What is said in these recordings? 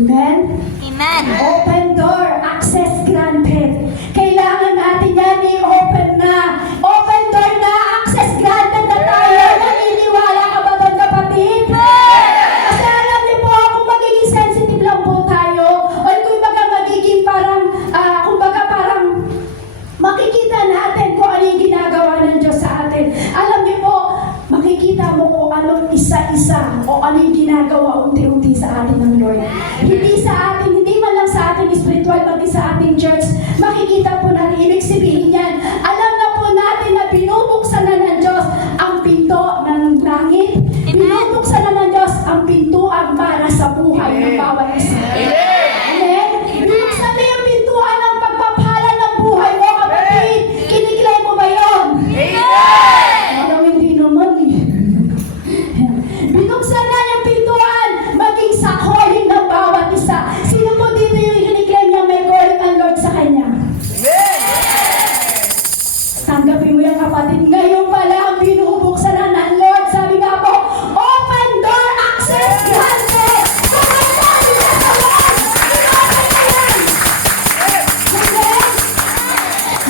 Amen? Amen. Open door, access granted. Kailangan natin yan i-open na. Open door na, access granted na tayo. Naniniwala ka ba doon, kapatid? Kasi alam niyo po, kung magiging sensitive lang po tayo, o kung baga magiging parang, parang makikita natin kung ano yung ginagawa ng Diyos sa atin. Alam niyo po, makikita mo kung anong isa-isa o ano yung ginagawa unti-unti sa atin ng Lord. Hindi sa atin, hindi man lang sa ating spiritual, pati sa ating church, makikita po natin, ibig sabihin yan, alam na po natin na binubuksan na ng Diyos ang pinto ng langit, binubuksan na ng Diyos ang pintuan para sa buhay ng bawat isa. Amen? Binuksan na yung pintuan ng pagpapala ng buhay mo, kapatid. Kiniklay mo ba yun? Alam, hindi naman eh. Binuksan na yung pintuan, maging sa calling ng bawat isa. Sino po dito yung kiniklay niya may calling ang Lord sa kanya? Tanggapin mo yan, kapatid. Ngayon pala ang binubuksan na ng Lord. Sabi nga po, open door access granted. Sabi na sa Lord.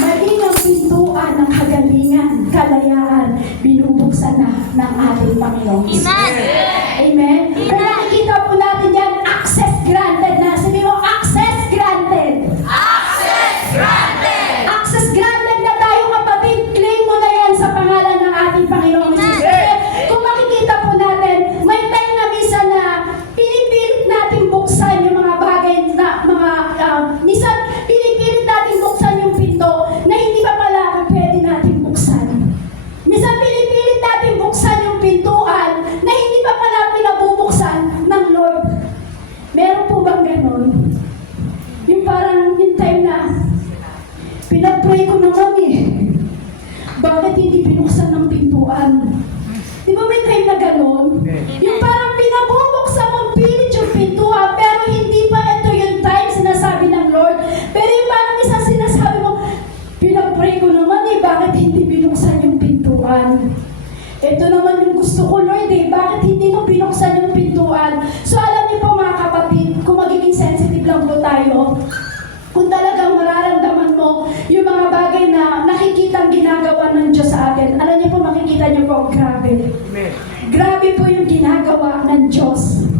Maging ang pintuan ng kagalingan, kalayaan, binubuksan na ng ating Panginoon. Amen. Amen? Kung nakikita po natin yan, access granted na. Sabi mo, access granted. Access granted. Access granted na tayo, kapatid. Claim mo na yan sa pangalan ng ating Panginoong Jesus. Kasi kung makikita po natin, may time na minsan na pinipilit natin buksan yung mga bagay na minsan pinipilit natin buksan yung pinto na hindi pa pala pwede natin buksan. Minsan pinipilit natin buksan yung pintuan na hindi pa pala pinabubuksan ng Lord. Meron po bang ganon? Yung parang yung time na pinag-pray ko naman eh. Bakit hindi binuksan ng pintuan? Di ba may time na ganon? Yung parang pinabubuksan mong pilit yung pintuan pero hindi pa ito yung time sinasabi ng Lord. Pero yung parang isang sinasabi mo, pinag-pray ko naman eh, bakit hindi binuksan yung pintuan? Ito naman yung gusto ko, Lord eh, bakit hindi mo binuksan yung pintuan? So alam niyo po mga kapatid, kung magiging sensitive lang po tayo, kung talagang mararamdaman mo yung mga bagay na nakikita ang ginagawa ng Diyos sa atin, alam niyo po, makikita niyo po, grabe. Grabe po yung ginagawa ng Diyos.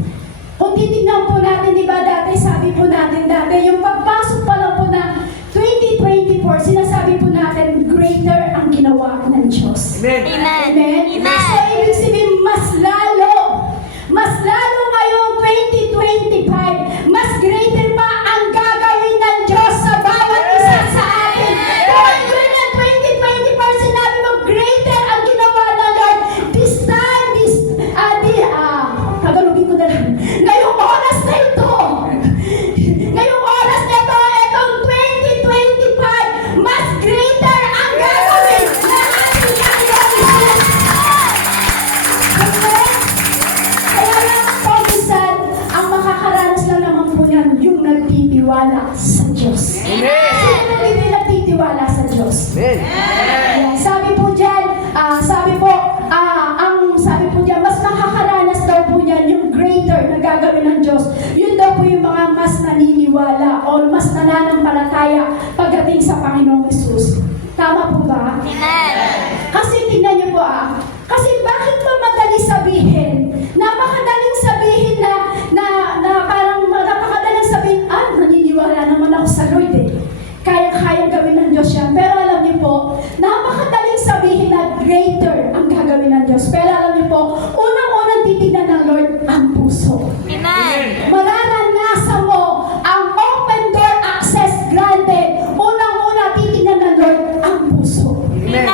Kung titignan po natin, di ba dati, sabi po natin dati, yung pagpasok pa lang po ng 2024, sinasabi po natin, greater ang ginawa ng Diyos. Amen. Amen? Amen. So, ibig sabihin, mas lalo ngayong 2025, mas greater pa ang gagawin ng Diyos sa bawat isa sa atin. Kung yun ang 2024, sinabi mo, greater ang ginawa ng Lord. This time, tagalogin ko na lang. Ngayong oras na ito, itong 2025, mas greater ang gagawin ng ating Panginoon Jesus. Kaya lang po, minsan, ang makakaranas lang naman po niyan, yung nagtitiwala sa Diyos. Sino hindi nagtitiwala sa Diyos? Ayan, sabi po dyan, sabi po dyan, mas makakaranas daw po niyan yung greater na gagawin ng Diyos. Yun daw po yung mga mas naniniwala o mas nananampalataya pagdating sa Panginoong Jesus. Tama po ba? Amen. Kasi tingnan niyo po kasi bakit ba madali sabihin? Napakadaling sabihin na parang napakadaling sabihin, naniniwala naman ako sa Lord eh. Kaya-kayang gawin ng Diyos yan. Pero alam niyo po, napakadaling sabihin na greater ang gagawin ng Diyos. Pero alam niyo po, unang-unang titignan ng Lord ang puso. Amen. Mararanasan mo ang open door access granted. Unang-una titignan ng Lord ang puso. Amen.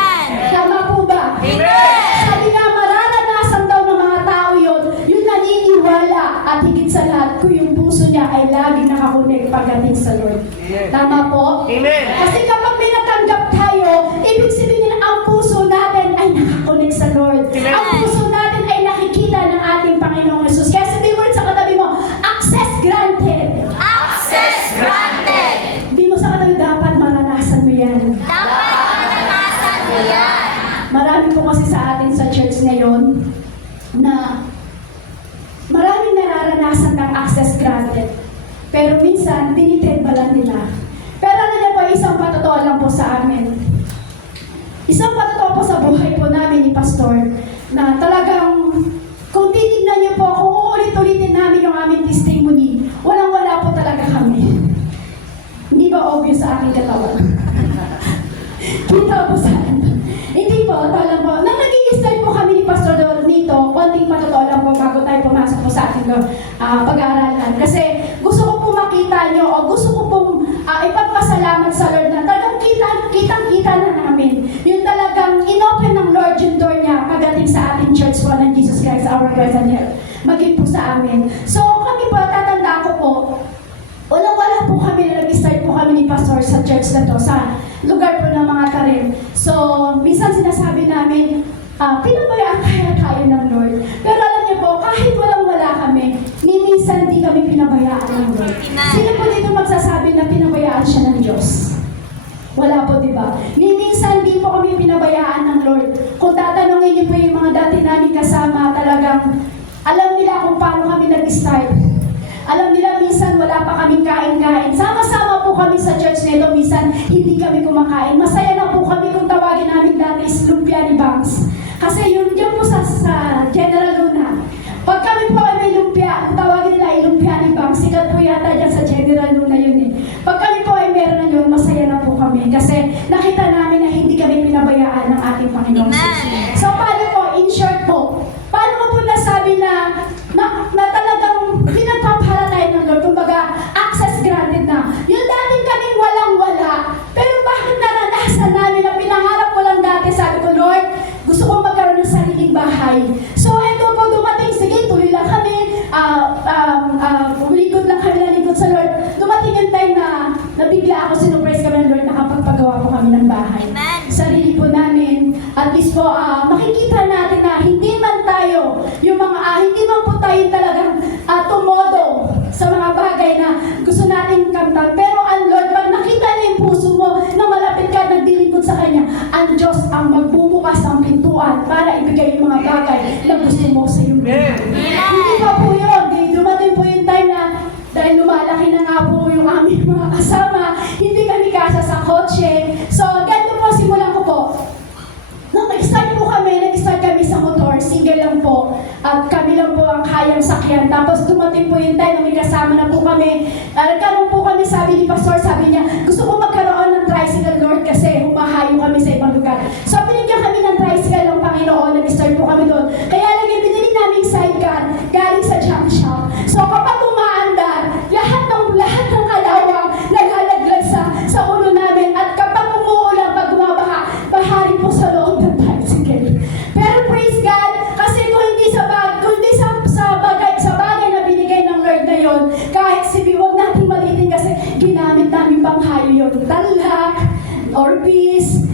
Tama po ba? Amen. Sabi nga, mararanasan daw ng mga tao yun, yung naniniwala at higit sa lahat kung yung puso niya ay lagi nakakunik pagdating sa Lord. Tama po? Amen. Kasi kapag may natanggap tayo, ibig sabihin ang puso natin ay nakakunik sa Lord. Amen. Ang puso natin ay nakikita ng ating Panginoong Jesus. Kaya sabihin mo rin sa katabi mo, access granted. Access granted. Hindi mo sa katabi, dapat maranasan mo yan. Dapat maranasan mo yan. Marami po kasi sa atin sa church ngayon na maraming nararanasan ng access granted. Pero minsan, tinitend ba lang nila. Pero ano niyo po, isang patotoo lang po sa amin. Isang patotoo po sa buhay po namin ni Pastor, na talagang, kung titignan niyo po, kung uulit-ulitin namin yung aming testimony, walang-wala po talaga kami. Hindi ba obvious sa aking katawan? Kita po sa hindi po, talang po. Nang nag-i-start po kami ni Pastor nito, konting patotoo lang po bago tayo pumasok po sa ating pag-aaralan. Kasi gusto ko po makita nyo o gusto ko pong ipagpasalamat sa Lord na talagang kitang-kita na namin. Yung talagang inopen ng Lord yung door niya pagdating sa ating church po ng Jesus Christ, our present help. Maging po sa amin. So kami po, tatanda ko po, wala po kami na nag-start po kami ni Pastor sa church na to, sa lugar po ng mga Tarim. So, minsan sinasabi namin, pinabayaan kaya tayo ng Lord. Pero alam niyo po, kahit walang-wala kami, minsan di kami pinabayaan ng Lord. Sino po dito magsasabi na pinabayaan siya ng Diyos? Wala po, di ba? Minsan di po kami pinabayaan ng Lord. Kung tatanungin niyo po yung mga dati namin kasama, talagang alam nila kung paano kami nag-start. Alam nila, minsan wala pa kaming kain-kain. Sama-sama po kami sa church nito, minsan hindi kami kumakain. Masaya na po kami kung tawagin namin dati is lumpia ni Bangs. Kasi yun po sa General Luna. Pag kami po ay may lumpia, ang tawagin nila ay lumpia ni Bangs. Sikat po yata dyan sa General Luna yun eh. Pag kami po ay meron na yun, masaya na po kami. Kasi nakita namin na hindi kami pinabayaan ng ating Panginoon. So paano po, in short po, paano mo po nasabi na talagang pinagpapahala tayo ng Lord, kumbaga access granted na. Yung dating kaming walang-wala, pero bakit naranasan namin na pinangarap ko lang dati, sabi ko, Lord, gusto kong magkaroon ng sariling bahay. So ito po dumating, sige, tuloy lang kami, likod lang kami na likod sa Lord. Dumating yung time na nabigla ako, sinurprise kami ng Lord, nakapagpagawa po kami ng bahay. Sarili po namin, at least po, makikita natin na hindi man tayo, yung mga, hindi man po tayo talagang tumodo sa mga bagay na gusto natin kamtan. Pero ang Lord, pag nakita niya yung puso mo na malapit ka, nagdilingkod sa Kanya, ang Diyos ang magbubukas ng pintuan para ibigay yung mga bagay na gusto mo sa iyo. Hindi pa po yun. Dumating po yung time na dahil lumalaki na nga po yung aming mga kasama, hindi kami kasa sa kotse. So, ganito po, simulan ko po. Nung nag-start kami sa motor, single lang po, at kami lang po ang kayang sakyan. Tapos dumating po yung time na may kasama na po kami. Nagkaroon po kami, sabi ni Pastor, sabi niya, gusto ko magkaroon ng tricycle, Lord, kasi humahayo kami sa ibang lugar. So binigyan kami ng tricycle ng Panginoon, nag-start po kami doon. Kaya lang yung binili namin sidecar, galing sa junk shop. So kapag umaandar, lahat ng kalawang naglalaglag sa ulo namin. At kapag umuulan, pag bumabaha, bahari po sa loob ng tricycle. Pero praise God, kasi kung hindi sa bagay na binigay ng Lord na yon, kahit huwag natin malitin kasi ginamit namin panghayo yun. Tarlac, Orbis,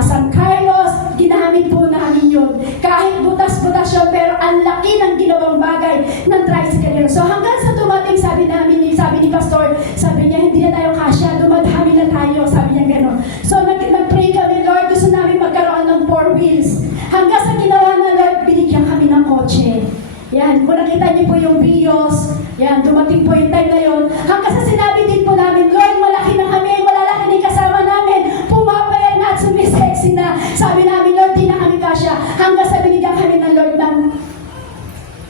San Carlos, ginamit po namin yun. Kahit butas-butas yun, pero ang laki ng ginawang bagay ng tricycle yun. So hanggang sa dumating, sabi ni Pastor, sabi niya, hindi na tayo kasya, dumadami na tayo, sabi niya gano'n. So nag-pray kami, Lord, gusto namin magkaroon ng 4 wheels. Hanggang sa ginawa na Lord, binigyan kami ng kotse. Yan, kung nakita niyo po yung videos, yan, dumating po yung time na yun. Hanggang sa sinabi din po namin, Lord, malaki na kami, malalaki na yung kasama namin, pumapayag na at sumisexy na. Sabi namin, Lord, di na kami kasya. Hanggang sa binigyan kami ng Lord ng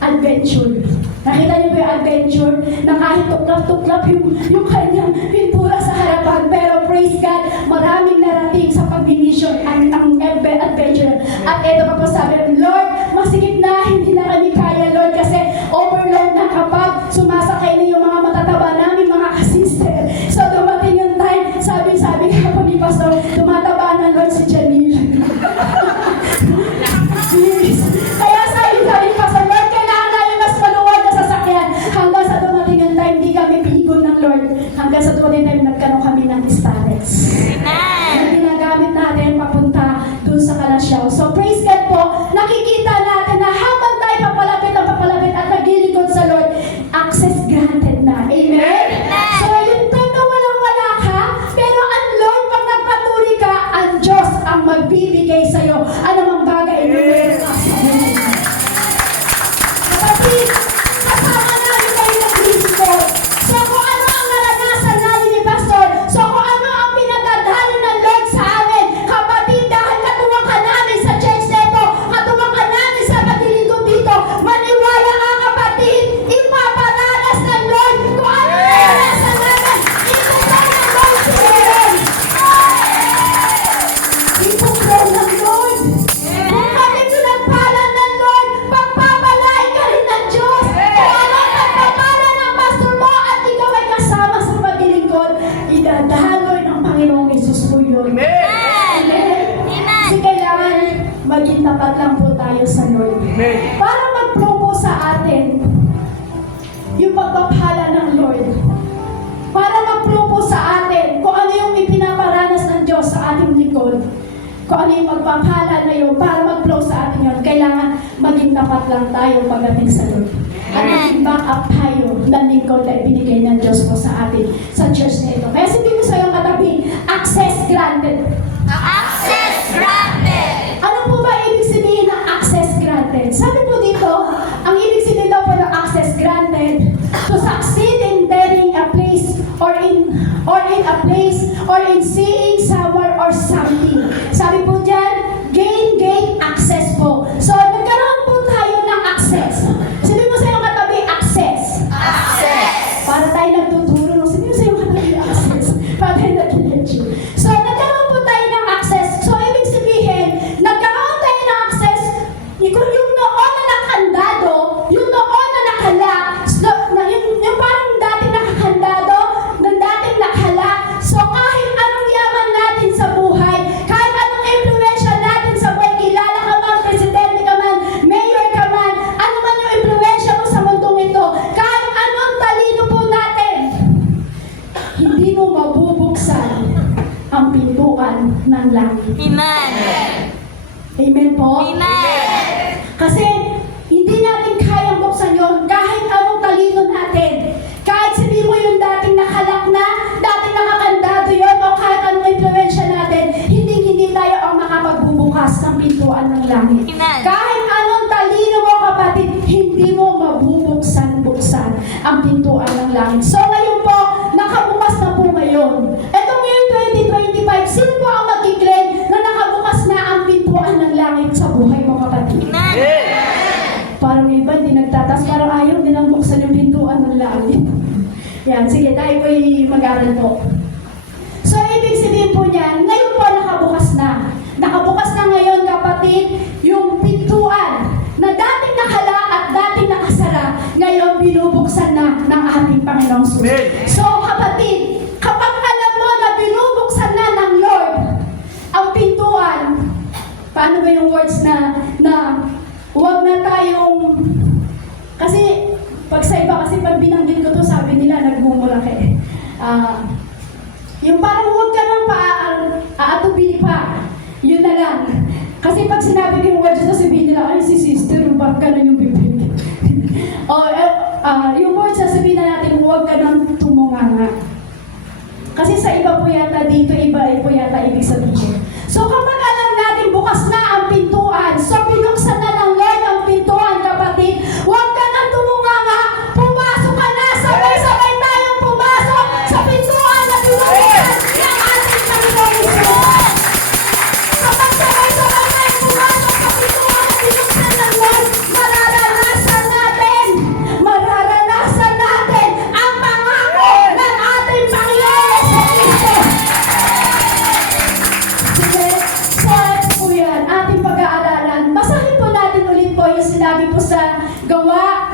adventure. Nakita niyo po yung adventure na kahit tuklap-tuklap yung kanyang pintura sa harapan. Pero praise God, maraming narating sa pag-mission ang adventure. At ito pa po sabi namin, Lord, masigit na, hindi na kami kaya, Lord, kasi overload na kapag sumasakay na yung mga matataba namin, mga kasister. So dumating yung time, sabi nga po ni Pastor, tumataba na Lord si Janine. Yes. Kaya sabi ni Pastor, Lord, kailangan namin mas maluwag na sasakyan. Hanggang sa dumating yung time, di kami pinigon ng Lord. Hanggang sa dumating yung time, nagkaroon kami ng starets. Na ginagamit natin papunta dun sa Kalasyaw. So praise God po, nakikita natin na habang tayo papala kung ano yung magpapala na yun para mag-flow sa atin yun. Kailangan maging tapat lang tayo pagdating sa Lord. At maging back up tayo ng lingkod na ibinigay ng Diyos po sa atin sa church na ito. Kaya sabihin mo sa iyong katabi, access granted. Access granted. Ano po ba ibig sabihin ng access granted? Sabi po dito, ang ibig sabihin daw po ng access granted, to succeed in daring a place or in a place or in seeing somewhere or something. Sabi po dyan, gain access po. So, nagkaroon po tayo ng access. Sabi mo sa iyong katabi, access. Access. Para tayo nagtuturo. Sabi mo sa iyong katabi, access. Para tayo nag-lecture. So, nagkaroon po tayo ng access. So, ibig sabihin, nagkaroon tayo ng access, yung noon na nakandado, yung noon na nakala, yung parang dating nakakandado, ng dating nakala. So, kahit anong yaman natin sa buhay, kahit anong impluensya natin sa buhay, kilala ka man, presidente ka man, mayor ka man, ano man yung impluensya mo sa mundong ito, kahit anong talino po natin, hindi mo mabubuksan ang pintuan ng langit. Amen. Amen po? Amen. Kasi hindi natin kayang buksan yun kahit anong talino natin. Kahit sabihin mo yung dating nakalak na, dating nakakandado yun, o kahit anong impluensya natin, hindi tayo ang makapagbubukas ng pintuan ng langit. Amen. Kahit anong talino mo kapatid, hindi mo mabubuksan-buksan ang pintuan ng langit. So ngayon po, nakabukas na po ngayon. Ito ngayon 2025, sino po ang mag-claim na nakabukas na ang pintuan ng langit sa buhay mo kapatid? Amen. Parang iba, hindi nagtatas. Parang ayaw nilang buksan yung pintuan ng langit. Yan, sige, tayo po'y mag-aral po. So, ibig sabihin po niyan, ngayon po nakabukas na. Nakabukas na ngayon, kapatid, yung pintuan na dating nakala at dating nakasara, ngayon binubuksan na ng ating Panginoong Jesus. So, kapatid, kapag alam mo na binubuksan na ng Lord ang pintuan, paano ba yung words na huwag na tayong, kasi pag sa iba, kasi pag binanggit ko to, sabi nila, nagmumura ka eh. Yung parang huwag ka nang aatubili pa. Yun na lang. Kasi pag sinabi ko yung words ito, sabihin nila, ay si sister, bak ka na yung bibig. Yung words na sabihin na natin, huwag ka nang tumunganga. Kasi sa iba po yata dito, iba po yata ibig sabihin. So kapag alam natin, bukas na ang pintuan, so binuksan na ng Lord ang pintuan, kapatid, huwag ka nang tumunganga, pumasok ka na, sabay-sabay tayong pumasok sa pintuan na binuksan ng ating Panginoon Jesus. Kapag sabay-sabay tayong pumasok sa pintuan na binuksan ng Lord, mararanasan natin ang pangako ng ating Panginoon Jesus. Sige, so ito po yan, ating pag-aaralan. Basahin po natin ulit po yung sinabi po sa Gawa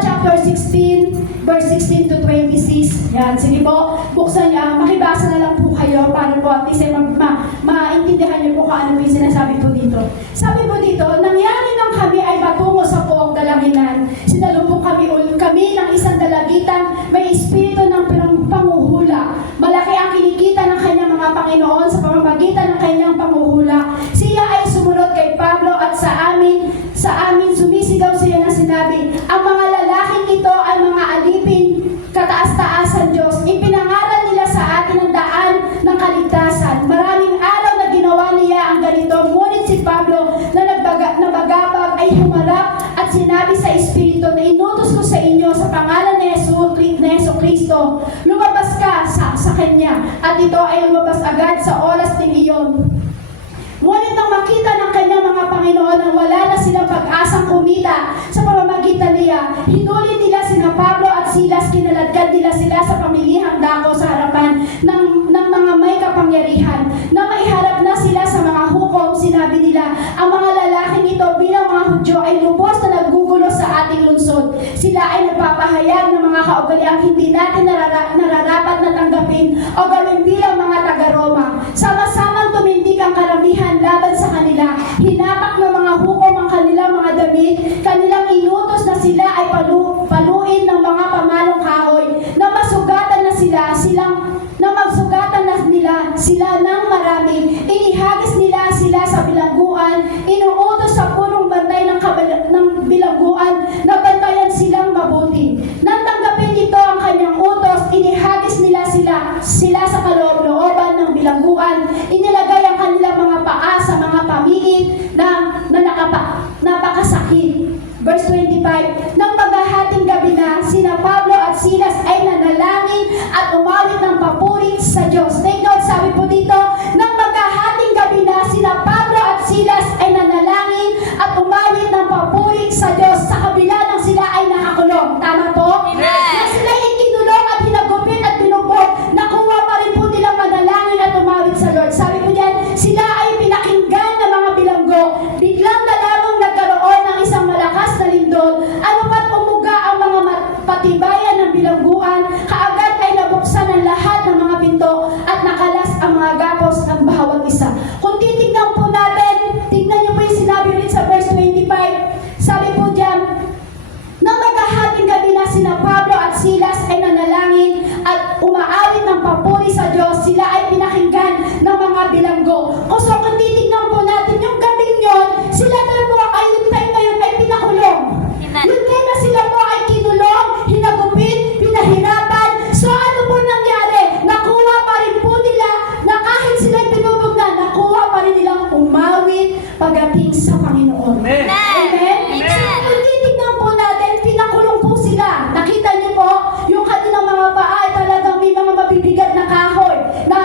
chapter 16, verse 16 to 26. Yan, sige po, buksan niya, makibasa na lang po kayo para po at least maintindihan niyo po kung ano yung sinasabi po dito. Sabi po dito, nangyari nang kami ay patungo sa buong dalanginan. Sinalubong kami ng isang dalagitang may espiritu ng panguhula. Malaki ang kinikita ng kanyang mga Panginoon sa pamamagitan ng kanyang panguhula. Siya ay sumunod kay Pablo at sa amin sumisigaw siya na sinabi, ang mga lalaking ito ay mga alipin, kataas-taasan Diyos. Ipinangaral nila sa atin ang daan ng kaligtasan. Maraming araw na ginawa niya ang ganito, ngunit si Pablo na nabagabag ay humarap at sinabi sa Espiritu na inutos ko sa inyo sa pangalan ni Yesu Kristo, lumabas ka sa Kanya at ito ay lumabas agad sa oras ng iyon. Ngunit nang makita ng kanyang mga Panginoon na wala na silang pag-asang kumita sa pamamagitan niya, hinuli nila sina Pablo at Silas, kinaladkad nila sila sa pamilihang dako sa harapan ng mga may kapangyarihan. Na maiharap na sila sa mga hukom, sinabi nila, ang mga lalaking ito bilang mga Hudyo ay lubos na naggugulo sa ating lungsod. Sila ay nagpapahayag ng mga kaugaliang hindi natin nararapat na tanggapin o gawin bilang mga taga-Roma. Sama-samang tumindig ang karamihan laban sa kanila. Hinapak ng mga hukom ang kanilang mga damit. Kanilang inutos na sila ay paluin ng mga pamalong kahoy na magsugatan na nila sila ng marami. Inihagis 25, nang maghahating gabi na, sina Pablo at Silas ay nanalangin at umawit ng papuri sa Diyos. Take note, sabi po dito, nang maghahating gabi na, sina Pablo at Silas ay nanalangin at umawit ng papuri sa Diyos sa kabila ng sila ay nakakulong. Tama po? Amen. Na sila ay kinulong at hinagupit at binugbog, nakuha pa rin po nilang manalangin at umawit sa Lord. Sabi po diyan, sila ay pinakinggan ng mga bilanggo. Biglang na lamang nagkaroon ng isang malakas na lindol. Ano pat umuga ang mga patibayan ng bilangguan, kaagad ay nabuksan ang lahat ng mga pinto at nakalas ang mga gapos ng bawat isa. Kung titignan po natin, tignan niyo po yung sinabi ulit sa verse 25. Sabi po diyan, nang maghahating gabi na sina Pablo at Silas ay nanalangin at umaawit ng papuri sa Diyos, sila ay pinakinggan ng mga bilanggo. O so kung titignan po natin yung gabing yun, sila na po ay yung time na yun ay pinakulong. Amen. Yung time na sila po ay kinulong, hinagupit, pinahirapan. So ano po nangyari? Nakuha pa rin po nila na kahit sila binubog na, nakuha pa rin nilang umawit pagdating sa Panginoon. Amen. Amen? Amen. So kung titignan po natin, pinakulong po sila. Nakita niyo po, yung kanilang mga paa ay talagang may mga mabibigat na kahoy na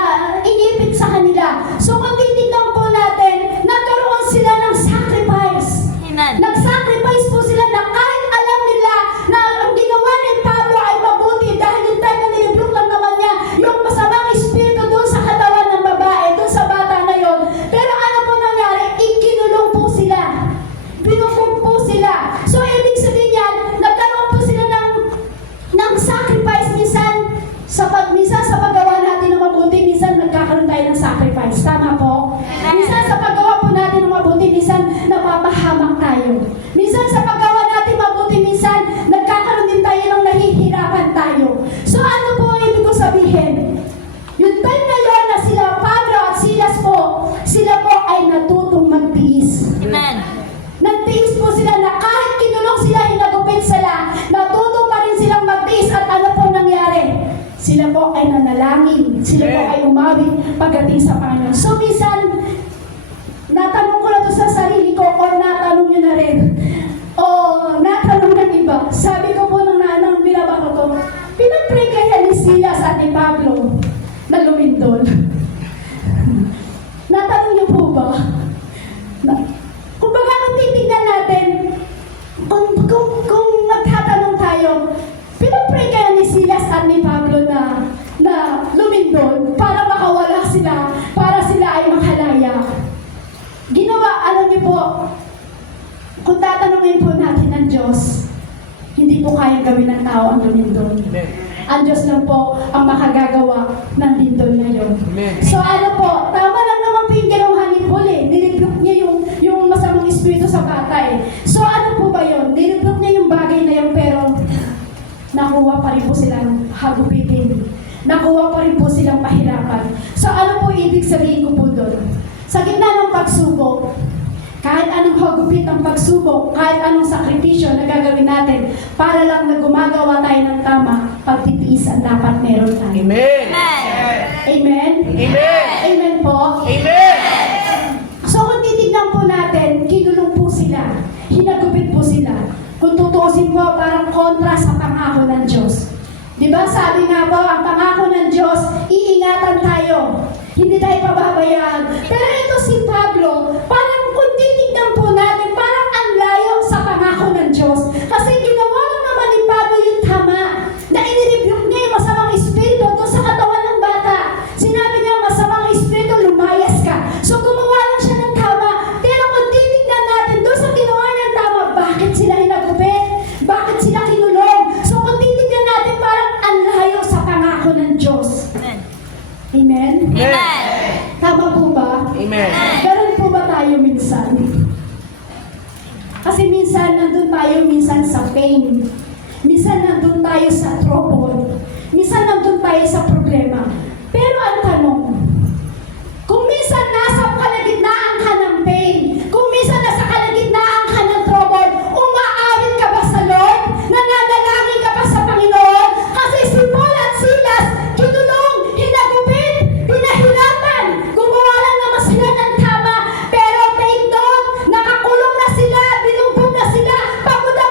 inipit sa kanila. So kung titignan po natin, nagkaroon sila ng sacrifice. Amen. Nag-sacrifice po sila na kahit alam nila na ang ginawa ni Pablo ay mabuti dahil yung time na niliblok lang naman niya yung masamang espiritu doon sa katawan ng babae, doon sa bata na yon. Pero ano po nangyari? Ikinulong po sila. Binukog po sila. So ibig sabihin yan, nagkaroon po sila ng sacrifice minsan sa paggawa natin ng mabuti, minsan nagkakaroon tayo ng sacrifice. Tama po? Minsan sa paggawa po natin ng mabuti, minsan napapahamak tayo. Minsan sa paggawa natin mabuti, minsan nagkakaroon din tayo ng nahihirapan tayo. So ano po ang ibig ko sabihin? Yung time na yun na sila Pablo at Silas po, sila po ay natutong magtiis. Amen. Nagtiis po sila na kahit kinulong sila, hinagupit sila, natuto pa rin silang magtiis at ano po nangyari? Sila po ay nanalangin, sila po ay umawit pagdating sa Panginoon. So minsan, natanong ko na to sa sarili ko o natanong nyo na rin o natanong ng iba. Sabi ko po nung binaba ko to, pinag-pray kaya ni Silas at ni Pablo na lumindol. Natanong nyo po ba? Kung baga kung titignan natin, kung magtatanong tayo, pinag-pray kaya ni Silas at ni Pablo na lumindol para makawala sila, para sila ay makalaya. Ginawa, alam niyo po, kung tatanungin po natin ng Diyos, hindi po kayang gawin ng tao ang lumindol. Ang Diyos lang po ang makagagawa ng lindol na yun. Amen. So ano po, tama lang naman po yung ginawa ni Paul eh. Niliblok niya yung masamang espiritu sa bata eh. So ano po ba yun? Niliblok niya yung bagay na yun pero nakuha pa rin po silang hagupitin. Nakuha pa rin po silang pahirapan. So ano po ibig sabihin ko po doon? Sa gitna ng pagsubok, kahit anong hagupit ang pagsubok, kahit anong sakripisyo na gagawin natin, para lang na gumagawa tayo ng tama, pagtitiis ang dapat meron tayo. Amen. Amen? Amen. Amen po? Amen. So kung titignan po natin, kinulong po sila, hinagupit po sila. Kung tutuusin po, parang kontra sa pangako ng Diyos. Diba sabi nga po, ang pangako ng Diyos, iingatan tayo. Hindi tayo pababayaan. Pero ito si Pablo, parang kung titignan po natin, parang ang layo sa pangako ng Diyos. Kasi ginawa lang naman ni Pablo yung tama, na inirebuke niya yung masamang espiritu doon sa katawan ng bata. Sinabi niya, masamang espiritu, lumayas ka. So gumawa lang siya ng tama. Pero kung titignan natin doon sa ginawa niya tama, bakit sila hinagupit? Bakit sila kinulong? So kung titignan natin, parang ang layo sa pangako ng Diyos. Amen? Amen. Tama po ba? Amen. Ganun po ba tayo minsan? Kasi minsan nandun tayo minsan sa pain. Minsan nandun tayo sa trouble. Minsan nandun tayo sa problema. Pero ang tanong, kung minsan nasa kalagitnaan ka ng pain, kung minsan nasa kalagitnaan ka ng trouble, umaawit ka ba sa Lord? Nananalangin ka ba sa Panginoon? Kasi si Paul at Silas, kinulong, hinagupit, pinahirapan, gumawa lang naman sila ng tama. Pero take note, nakakulong na sila, binugbog na sila, pagod na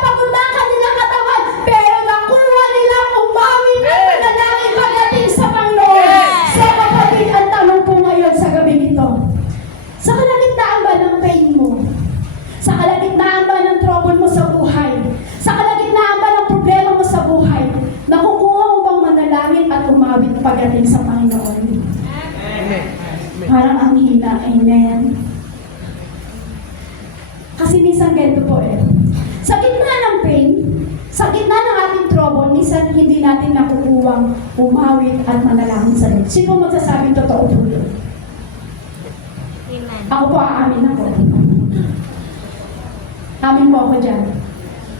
Parang ang hina. Amen. Kasi minsan ganito po sa gitna ng pain, sa gitna ng ating trouble, minsan hindi natin nakukuwang umawit at manalangin sa Lord. Sino magsasabing totoo po yun? Amen. Ako po, aamin ako. Amin po ako dyan.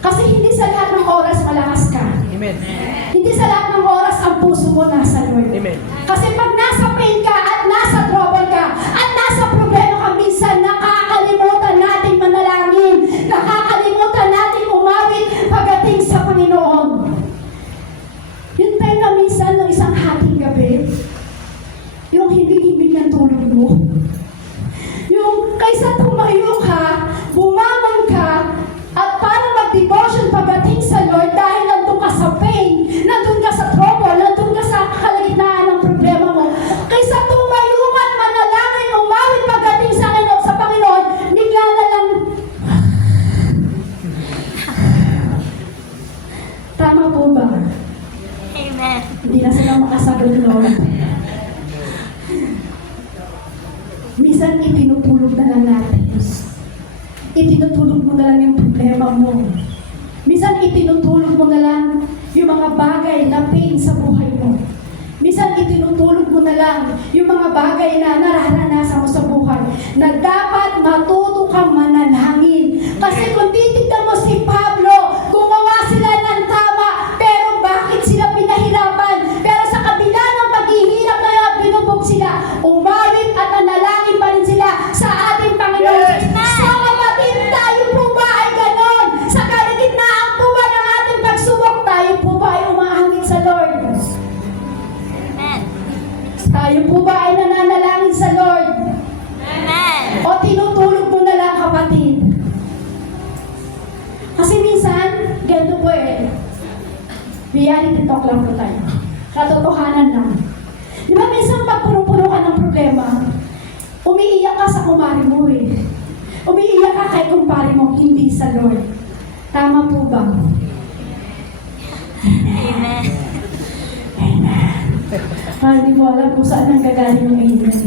Kasi hindi sa lahat ng oras malakas ka. Amen. Hindi sa lahat ng oras ang puso mo nasa Lord. Amen. Kasi pag nasa pain ka at nasa trouble ka at nasa problema ka, minsan nakakalimutan natin manalangin. Nakakalimutan natin umawit pagdating sa Panginoon. Yung time na minsan ng isang hating gabi, yung hibig-hibig ng tulog mo, yung kaysa tumayo ka, bumangon ka, at para mag-devotion pagdating sa Lord dahil nandun ka sa pain, nandun ka sa trouble, nandun ka sa kalagitnaan ng problema mo. Kaysa tumayo ka at manalangin, umawit pagdating sa Panginoon, bigla na lang, tama po ba? Amen. Hindi na sila makasagot, Lord. Minsan itinutulog na lang natin. Itinutulog mo na lang yung problema mo. Minsan itinutulog mo na lang yung mga bagay na pain sa buhay mo. Minsan itinutulog mo na lang yung mga bagay na nararanasan mo sa buhay na dapat matuto kang manalangin. Kasi kung titignan mo si Pablo, gumawa sila ng tama, pero bakit sila pinahirapan? Pero sa kabila ng paghihirap na yun, binubog sila, umawit at nanalangin pa rin sila sa ating Panginoon. So kapatid, tayo po ba ay ganon? Sa kalagitnaan po ba ng ating pagsubok, tayo po ba ay umahangin sa Lord? Amen. Tayo po ba ay nananalangin sa Lord? Amen. O tinutulog mo na lang, kapatid? Kasi minsan, ganito po reality talk lang po tayo. Katotohanan lang. Di ba minsan pag puno-puno ka ng problema, umiiyak ka sa kumari mo Umiiyak ka kay kumpare mo, hindi sa Lord. Tama po ba? Amen. Amen. Hindi mo alam kung saan ang gagaling yung amen.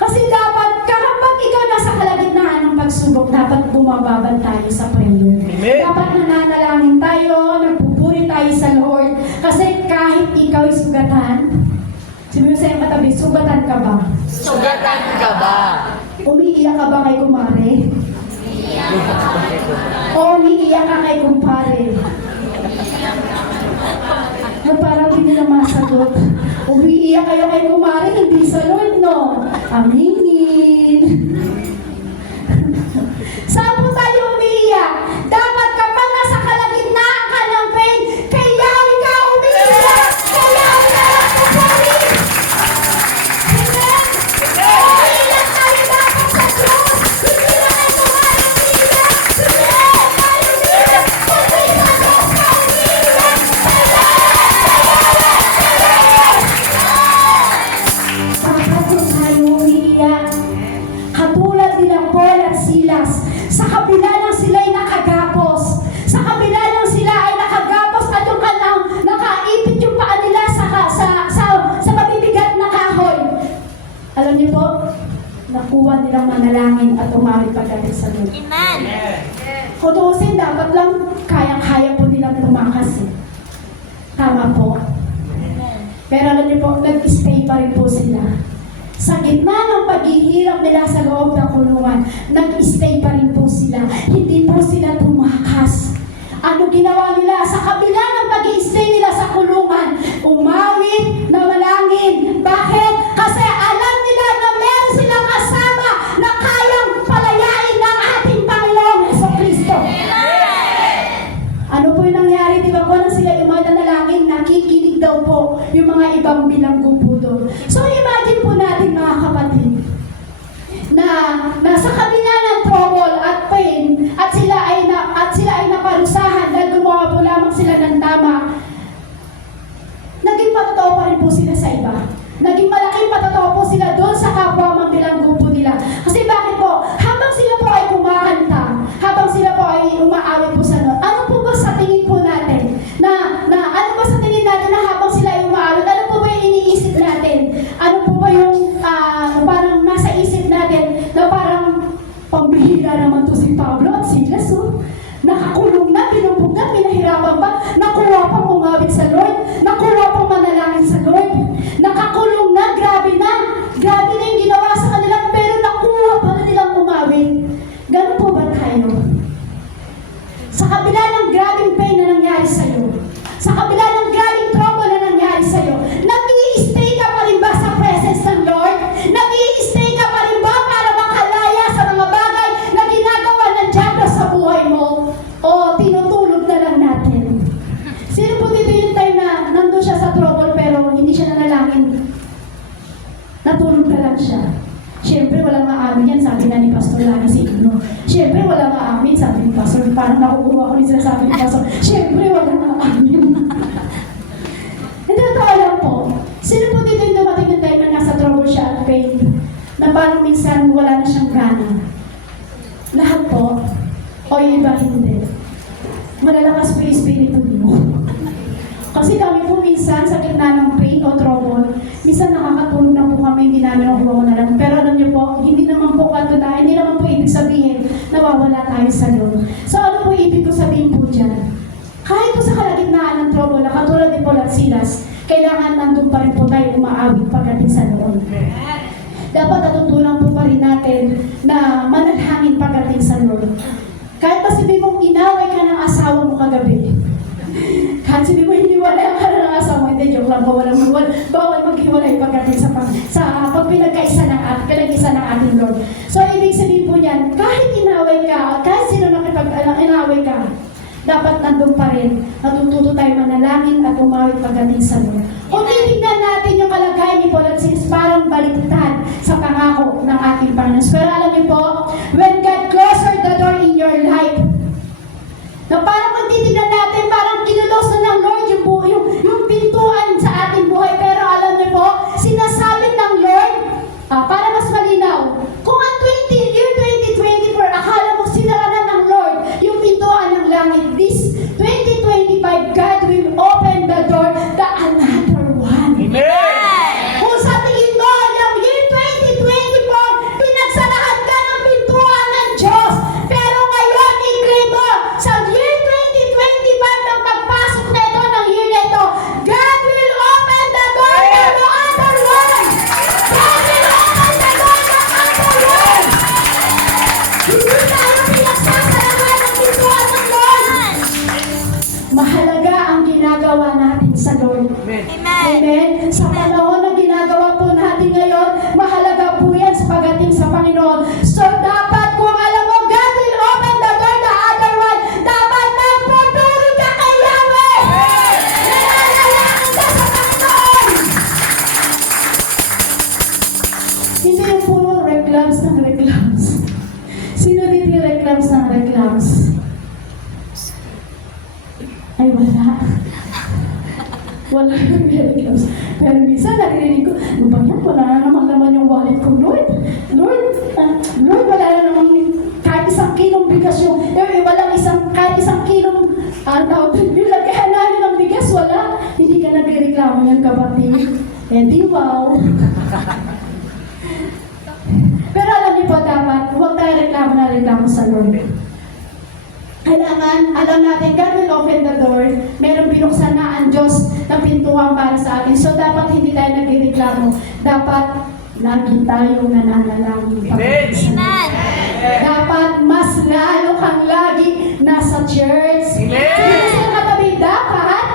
Kasi dapat, kapag ikaw nasa kalagitnaan ng pagsubok, dapat bumababad tayo sa prayer. Amen. Dapat nananalangin tayo, nagpupuri tayo sa Lord. Kasi kahit ikaw ay sugatan, sabi mo sa'yo katabi, sugatan ka ba? Sugatan ka ba? Umiiyak ka ba kay kumare? O umiiyak ka kay kumpare? Na parang hindi nila masagot. Umiiyak kayo kay kumare, hindi sa Lord, no? Aminin. Saan po tayo umiiyak? Dapat kapag nasa kalagitnaan ka ng pain, kaya ka umiiyak! Kaya ka nagpupuri! Amen? Umiiyak tayo dapat sa Diyos! Hindi na kayo kumare umiiyak! Hindi na tayo umiiyak! Kundi sa Diyos ka umiiyak! Bakit kung tayo umiiyak? Katulad nila Paul at Silas, sa kabila ng sila'y nakagapos, sa kabila ng sila ay nakagapos at yung kanang nakaipit yung paa nila sa mabibigat na kahoy. Alam niyo po, nakuha nilang manalangin at umawit pagdating sa Lord. Amen. Kutusin, dapat lang kayang-kaya po nilang tumakas. Tama po. Pero alam niyo po, nag-stay pa rin po sila. Sa gitna ng paghihirap nila sa loob ng kulungan, nag-stay pa rin po sila. Hindi po sila tumakas. Ano ginawa nila? Sa kabila ng pag-i-stay nila sa kulungan, umawit na manalangin. Bakit? Kasi alam nila na meron silang kasama na kayang palayain ng ating Panginoong Jesucristo. Ano po yung nangyari? Di ba po nang sila umanalangin, nakikinig daw po yung mga ibang bilanggo po doon. So imagine po natin mga kapatid, na nasa kabila ng trouble at pain at sila ay naparusahan dahil gumawa po lamang sila ng tama, naging patotoo pa rin po sila sa iba. Naging malaking patotoo po sila doon sa kapwa mga bilanggo po nila. Kasi bakit po? Habang sila po ay kumakanta, habang sila po ay umaawit po sa Lord, ano po ba sa tingin po natin? Ano ba sa tingin natin na habang sila ay umaawit, ano po ba yung iniisip natin? Ano Sa kabila ng grabing pain na nangyari sa'yo, sa kabila ng grabing trouble na nangyari sa'yo, nag-i-stay ka pa rin ba sa presence ng Lord? Nag-i-stay ka pa rin ba para makalaya sa mga bagay na ginagawa ng diablo sa buhay mo? O tinutulog na lang natin? Sino po dito yung time na nandun siya sa trouble pero hindi siya nanalangin? Natulog na lang siya. Siyempre, walang aamin yan, sabi na ni Pastor Lani si Ino. Siyempre, walang aamin, sabi ni Pastor. Parang nakukuha ko rin sinasabi ni Pastor. Siyempre, walang aamin. Hindi na alam po. Sino po dito yung dumating yung time na nasa trouble siya at pain? Na parang minsan wala na siyang gana. Lahat po. O yung iba hindi. Malalakas po yung espiritu mo. Kasi kami po minsan sa gitna ng pain o trouble, minsan nakakatulog na po kami, hindi namin nakuha na lang. Pero alam niyo po, hindi naman po katunayan, hindi naman po ibig sabihin nawawala tayo sa Lord. So ano po ibig ko sabihin po dyan? Kahit po sa kalagitnaan ng trouble, na katulad ni Paul at Silas, kailangan nandun pa rin po tayo umaawit pagdating sa Lord. Dapat natutunan po pa rin natin na manalangin pagdating sa Lord. Kahit pa sabihin mong inaway ka ng asawa mo kagabi, kahit sabi mo, hindi wala ka na ng asawa, hindi, joke lang, bawal maghiwalay pagdating sa pag pinagkaisa ng ating Lord. So, ibig sabihin po niyan, kahit inaway ka, kahit sino inaway ka, dapat nandun pa rin, natututo tayo manalangin at umawit pagdating sa Lord. Kung titignan natin yung kalagayan ni Paul at Silas, parang baliktad sa pangako ng ating Panginoon. Pero alam niyo po, when God closes the door in your life, na parang kung titignan natin, parang kinulos na ng Lord yung pintuan sa ating buhay. Pero alam niyo po, sinasabi ng Lord, para mas malinaw, kung ang year 2024, akala mo sinara na ng Lord yung pintuan ng langit, this 2025, God will open the door, the another one. Kung sa tingin mo, yung year 2024, pinagsarahan ka ng pintuan ng Diyos. Pero ngayon, i-claim mo, sa year 2025 ng pagpasok na ito, ng year na ito, God will open the door to the other one. God will open the door to the other one. Hindi tayo pinagsasarahan ng pintuan ng Lord. Mahalaga ang ginagawa natin sa Lord. Amen. Amen. Sa panahon na ginagawa po natin ngayon, mahalaga po yan sa pagdating sa Panginoon. So, dapat kung alam mo, God will open the door the other one. Dapat magpupuri ka kay Yahweh. Nananalangin ka sa Panginoon. Hindi yung puro reclams ng reclams. Sino dito yung reclams ng reclams? Ay, wala. Wala yung reclams. Pero minsan naririnig ko, ano ba yan? Wala na naman yung wallet ko, Lord. Lord, wala na naman kahit isang kilong bigas yung, kahit isang kilong, yung lagayan namin ng bigas, wala. Hindi ka nagreklamo yan, kapatid. Eh, di wow. Pero alam niyo po, dapat, huwag tayo reklamo sa Lord. Kailangan, alam natin, God will open the door. Meron binuksan na ang Diyos na pintuan para sa atin. So, dapat hindi tayo nagreklamo. Dapat, lagi tayong nananalangin. Amen. Dapat, mas lalo kang lagi nasa church. Sino sa katabi, dapat?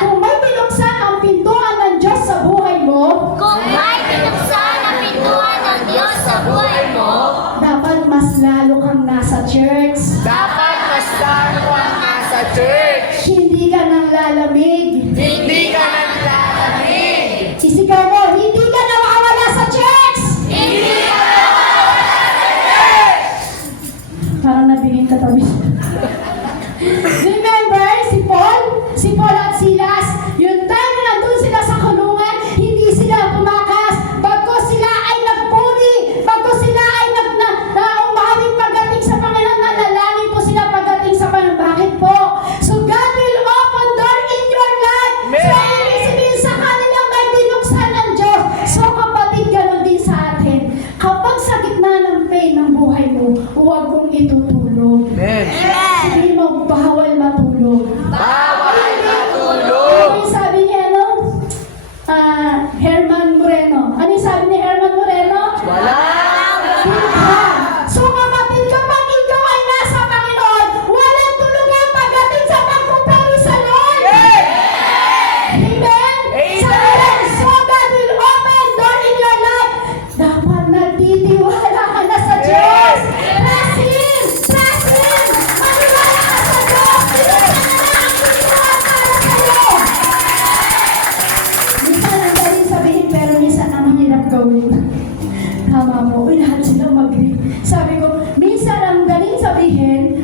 Kung may binuksan ang pintuan ng Diyos sa buhay mo, Kung may pinuksan ang pintuan ng Diyos sa buhay mo, dapat mas lalo kang nasa church. Dapat mas lalo ang nasa church. Hindi ka nang lalamig. Hindi ka nang lalamig. Isigaw mo, hindi ka nawawala sa church! hindi ka Parang nabingin ka tabi. Remember, si Paul at Silas, yung time na nandun sila sa kulungan, hindi sila tumakas, bago sila ay nagpuri, bago sila ay umawit pagdating sa Panginoon, nanalangin po sila pagdating sa Panginoon. Bakit po? So God will open door in your life. Amen. So ibig sabihin sa kanila may binuksan ng Diyos. So kapatid, gano'n din sa atin. Kapag sa gitna ng pain ng buhay mo, huwag mong itutulog. Amen. Sabihin mo, bawal matulog.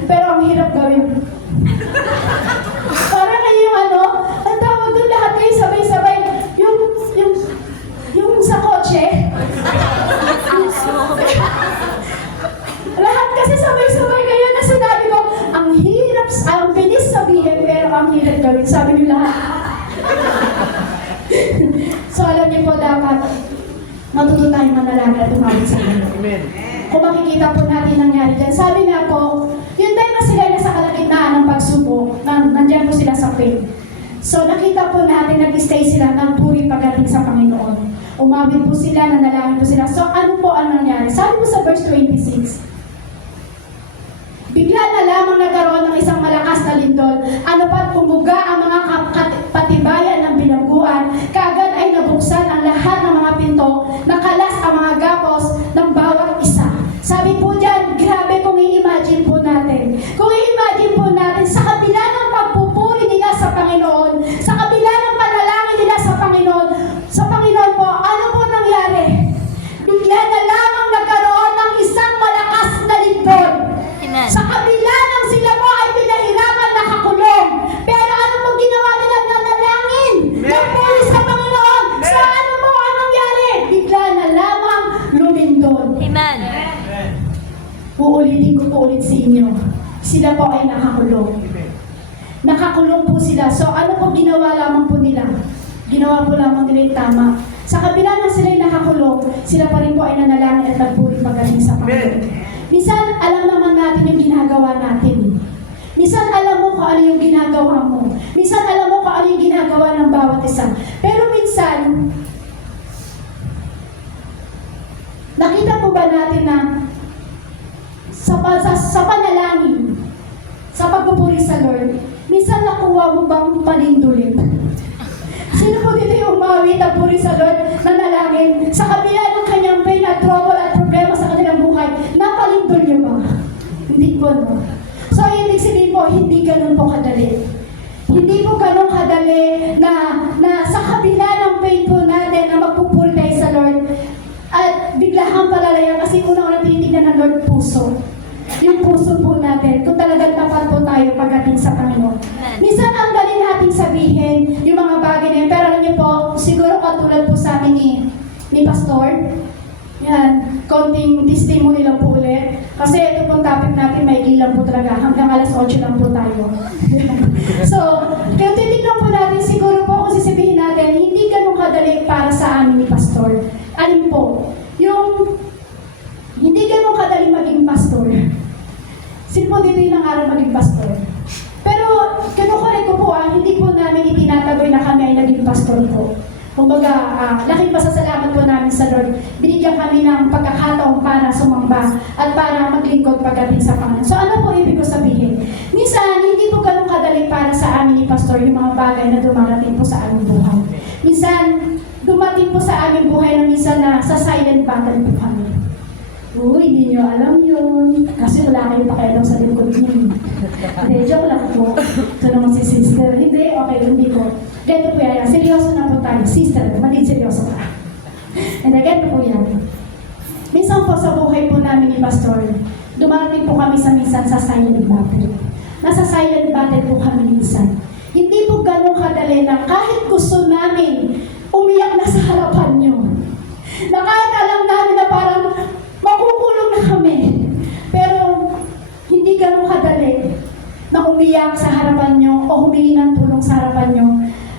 pero ang hirap gawin. Parang kayo yung ang tawag doon, lahat kayo sabay-sabay, yung sa kotse. Lahat kasi sabay-sabay kayo na sinabi ko, ang hirap, ang bilis sabihin, pero ang hirap gawin. Sabi niyo lahat. So alam niyo po, dapat matuto tayong manalangin at tumawag sa Panginoon. Amen. Kung makikita po natin nangyari dyan. Sabi nga po, yung time na sila nasa kalagitnaan ng pagsubok, nandiyan po sila sa pain. So nakita po natin, nag-stay sila ng puri pagdating sa Panginoon. Umawit po sila, nanalangin po sila. So ano po ang nangyari? Sabi po sa verse 26, bigla na lamang nagkaroon ng isang malakas na lindol. Ano pa't pumuga ang mga patibayan ng bilangguan. Kaagad ay nabuksan ang lahat ng mga pinto. Nakalas ang mga gapos ng bawat isa. Sabi po dyan, grabe kung i-imagine po natin. Kung i-imagine po natin, sa kabila ng pagpupuri nila sa Panginoon, sa kabila ng panalangin nila sa Panginoon po, ano po nangyari? Bigla na lamang nagkaroon ng isang malakas na lindol. Amen. Sa kabila ng sila po ay pinahirapan, nakakulong. Pero ano po ginawa nila? Nanalangin. Nagpuri sa Panginoon. So ano po ang nangyari? Bigla na lamang lumindol. Amen. Uulitin ko po ulit sa inyo. Sila po ay nakakulong. Nakakulong po sila. So ano po ginawa lamang po nila? Ginawa po lamang nila yung tama. Sa kabila ng sila ay nakakulong, sila pa rin po ay nanalangin at nagpuri pagaling sa Panginoon. Minsan, alam naman natin yung ginagawa natin. Minsan, alam mo kung ano yung ginagawa mo. Minsan, alam mo kung ano yung ginagawa ng bawat isa. Pero minsan, nakita po ba natin na sa panalangin, sa pagpupuri sa Lord, minsan nakuha mo bang palindulin? Sino po dito yung umawit at puri sa Lord, nanalangin, sa kabila ng kanyang pain at trouble at problema sa kanilang buhay, napalindol niyo ba? Hindi po, no? So, ibig sabihin po, hindi ganun po kadali. Hindi po ganun kadali na sa kabila ng pain po natin na magpupuri tayo sa Lord at biglang palalayan kasi unang-unang tinitingnan ng Lord puso. Yung puso po natin, kung talagang tapat po tayo pagdating sa Panginoon. Minsan ang galing nating sabihin yung mga bagay na yun, pero alam niyo po, siguro katulad po sa amin ni Pastor, yan, konting testimony lang po ulit. Kasi ito pong topic natin, may ilang po talaga, hanggang alas 8 lang po tayo. So, kung titignan po natin, siguro po kung sisibihin natin, hindi ganun kadali para sa amin ni Pastor. Alin po, yung hindi ganun kadali maging pastor. Sino po dito yung nangarap maging pastor? Pero, kinukorek ko po, hindi po namin itinataboy na kami ay naging pastor po. Kumbaga, laking pasasalamat po namin sa Lord. Binigyan kami ng pagkakataon para sumamba at para maglingkod pagdating sa Panginoon. So ano po ibig ko sabihin? Minsan, hindi po ganun kadali para sa amin ni Pastor yung mga bagay na dumarating po sa aming buhay. Minsan, dumating po sa aming buhay na minsan na sa silent battle po kami. Uy, hindi nyo alam yun. Kasi wala kayong pakialam sa lingkod niyo. Hindi, joke lang po. Ito naman si sister. Hindi, okay, hindi po. Ganito po yan. Seryoso na po tayo. Sister, maging seryoso ka. And ganito po yan. Minsan po sa buhay po namin ni Pastor, dumarating po kami sa minsan sa silent battle. Nasa silent battle po kami minsan. Hindi po ganun kadali na kahit gusto namin umiyak na sa harapan nyo. Na kahit alam namin na parang makukulong na kami. Pero hindi ganun kadali na umiyak sa harapan nyo o humingi ng tulong sa harapan nyo.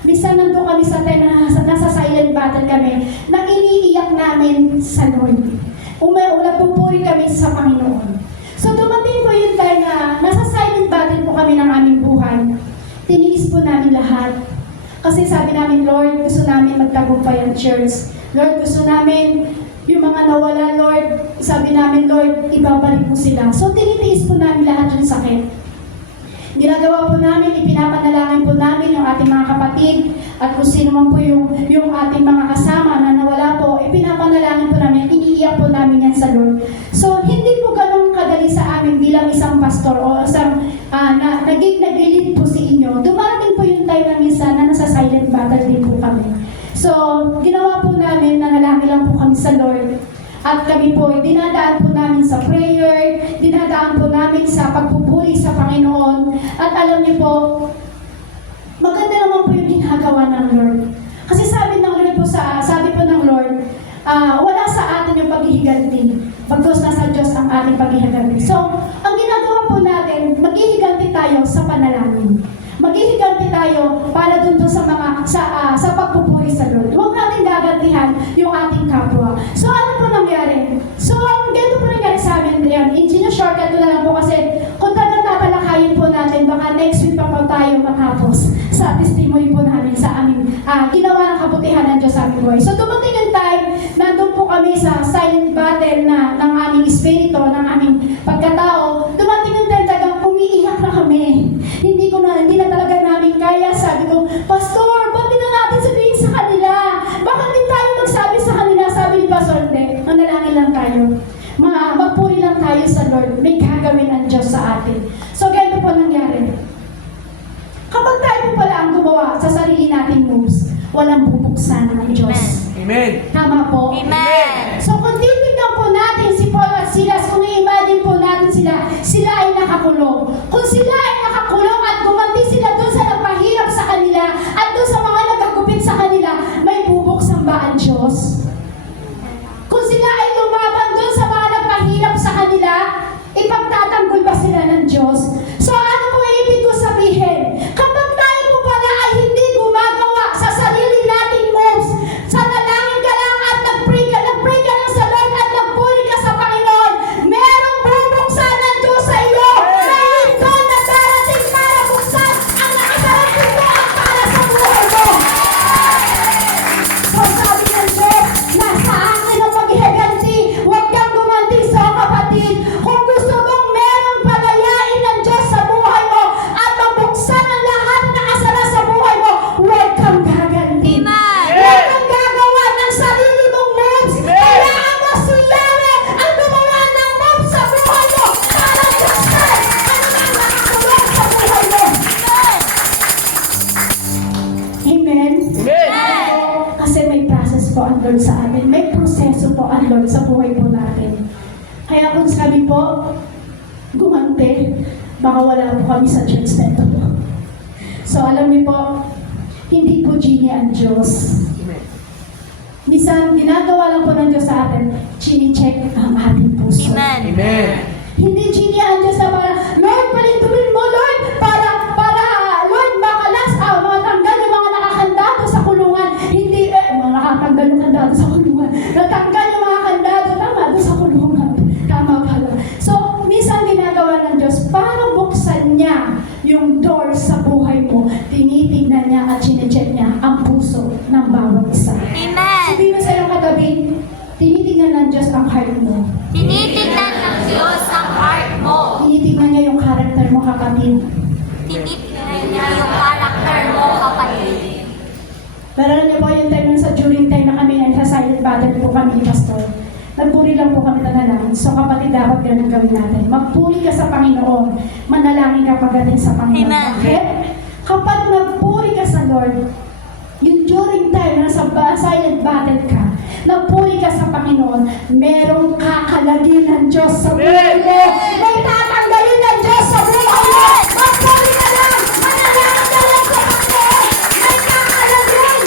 Minsan nandun kami sa nasa silent battle kami na iniiyak namin sa Lord. Nagpupuri kami sa Panginoon. So dumating po yung time na nasa silent battle po kami ng aming buhay. Tiniis po namin lahat. Kasi sabi namin, Lord, gusto namin magtagumpay ang church. Lord, gusto namin yung mga nawala, Lord, sabi namin, Lord, ibabalik mo sila. So tinitiis po namin lahat yung sakit. Ginagawa po namin, ipinapanalangin po namin yung ating mga kapatid at kung sino man po yung ating mga kasama na nawala po, ipinapanalangin po namin, iniiyak po namin yan sa Lord. So, hindi po ganun kadali sa amin bilang isang pastor o isang nag-lead po si inyo. Dumarating po yung time na minsan na nasa silent battle din po kami. So, ginawa po namin, nanalangin lang po kami sa Lord. At kami po, dinadaan po namin sa prayer, prayer, dinadaan po namin sa pagpupuri sa Panginoon. At alam niyo po, maganda naman po yung ginagawa ng Lord. Kasi sabi po ng Lord, wala sa atin yung paghihiganti. Pagkos nasa Diyos ang ating paghihiganti. So, ang ginagawa po natin, maghihiganti tayo sa panalangin. Maghihiganti tayo para dun sa mga sa pagpupuri sa Lord. Huwag natin gagantihan yung ating kapwa. So ano po nangyari? So ganito po nangyari sa amin yan. Shortcut ko na lang po kasi kung talagang tatalakayin po natin, baka next week pa po tayo matapos sa testimony po namin sa aming ginawa ng kabutihan ng Diyos sa aming buhay. So dumating yung time, nandun po kami sa silent battle ng aming espiritu, ng aming pagkatao. Dumating yung time talagang umiiyak na kami. Hindi na talaga namin kaya. Sabi ko, Pastor, ba't di na natin sabihin sa kanila? Bakit din tayo magsabi sa kanila? Sabi ni Pastor, hindi. Manalangin lang tayo. Magpuri lang tayo sa Lord. May gagawin ang Diyos sa atin. So, ganito po nangyari. Kapag tayo po pala ang gumawa sa sarili nating moves, walang bubuksan ng Diyos. Amen. Tama po? Amen. So kung titignan po natin si Paul at Silas, kung i-imagine po natin sila ay nakakulong. Kung sila ay nakakulong at gumanti sila doon sa nagpahirap sa kanila at doon sa mga nagagupit sa kanila, may bubuksan ba ang Diyos? Kung sila ay lumaban doon sa mga nagpahirap sa kanila, ipagtatanggol ba sila ng Diyos? So ano po ibig ko sabihin? Kapag tayo po pala ay hindi gumagawa sa sarili nating moves, sa nalangin ka lang at nag-pray ka lang sa Lord at nagpuri ka sa Panginoon, merong bubuksan ng Diyos sa iyo. May window na darating para buksan ang nakasarap pintuan para sa buhay mo. So sabi ng Diyos, nasa akin ang paghihiganti, huwag kang gumanti sa kapatid. Kung gusto mong merong palayain ng Diyos sa buhay mo at mabuksan ang lahat na nakasara sa buhay mo, huwag kang gaganti. Huwag kang gagawa ng sarili mong moves. Kaya ang si Yahweh ang gumawa ng moves sa buhay mo para buksan ang mga nakakulong sa buhay mo. Amen? Kasi may process po ang Lord sa atin. May proseso po ang Lord sa buhay po natin. Kaya kung sabi po, gumante, baka wala po kami sa church na ito po. So alam niyo po, hindi po genie ang Diyos. Minsan, ginagawa lang po ng Diyos sa atin, chini-check ang ating puso. Amen. Hindi genie ang Diyos na para, Lord, palintumin mo, Lord, para, Lord, makalas, matanggal yung mga nakakandado sa kulungan. Hindi, mga nakatanggal yung kandado sa kulungan. Natanggal yung mga kandado, tama, doon sa kulungan. Tama pala. So, minsan ginagawa ng Diyos, para buksan niya yung door sa buhay mo, tinitignan niya at chine-check niya ang puso ng bawat isa. Sabihin mo sa iyong katabi, tinitignan ng Diyos ang heart mo. Tinitignan ng Diyos ang heart mo. Tinitignan niya yung karakter mo, kapatid. Tinitignan niya yung karakter mo, kapatid. Pero alam niyo po, yung time sa during time na kami sa silent battle po kami ni Pastor, nagpuri lang po kami nanalangin. So kapatid, dapat ganun gawin natin. Magpuri ka sa Panginoon. Manalangin ka pagdating sa Panginoon. Amen. Bakit? Kapag nagpuri ka sa Lord, yung during time na sa silent battle ka, nagpuri ka sa Panginoon, merong kakalagin ng Diyos sa buhay mo. May tatanggalin ng Diyos sa buhay mo. Magpuri ka lang. Manalangin ka lang sa Panginoon. May kakalagin.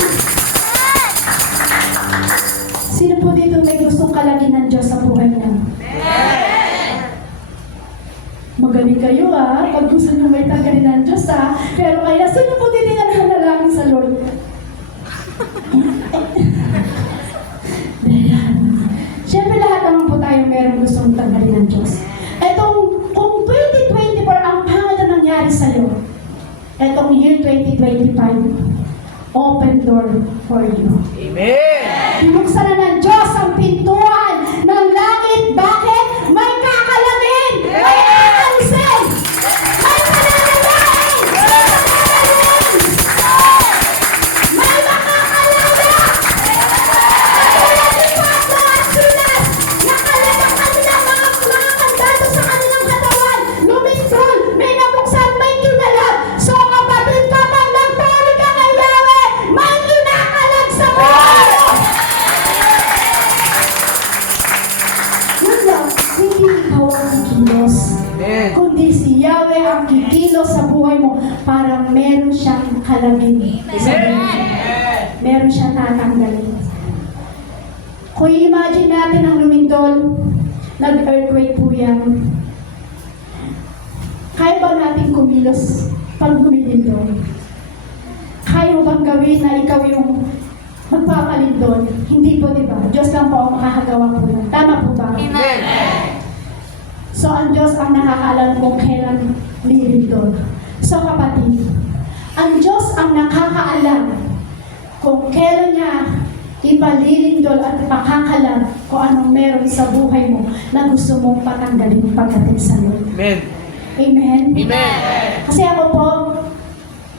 Sino po dito may gustong kalagin ng Diyos sa buhay niya? Magaling kayo pag gusto nyo may tanggalin ng Diyos Pero kaya, sino po dito nga nanalangin sa Lord? Siyempre lahat naman po tayo meron gustong tanggalin ng Diyos. Kung 2024 ang pangit na nangyari sa'yo, etong year 2025, open door for you. Amen. Binuksan na ng Diyos ang pintuan ng langit. Bakit? May kakalagin! May aalisin! May pananalain! May makakalaga! Tulad ni Pablo at Silas, nakalaga kanilang mga kandado sa kanilang katawan. Lumindol, may nabuksan, may kinalag. So kapatid, kapag nagpuri ka kay Yahweh, may kinakalag sa buhay mo! ang kikilos sa buhay mo para meron siyang kalabing. Meron siyang tatanggalin. Kung i-imagine natin ang lumindol, nag-earthquake po yan. Kaya ba natin kumilos pag lumindol? Kaya mo bang gawin na ikaw yung magpapalindol? Hindi po, di ba? Diyos lang po ang makakagawa po yan. Tama po ba? Amen. So, ang Diyos ang nakakaalam kung kailan lilindol. So, kapatid, ang Diyos ang nakakaalam kung kailan niya ipalilindol at ipakakalam kung anong meron sa buhay mo na gusto mong patanggalin pagdating sa Lord. Amen. Amen? Amen. Kasi ako po,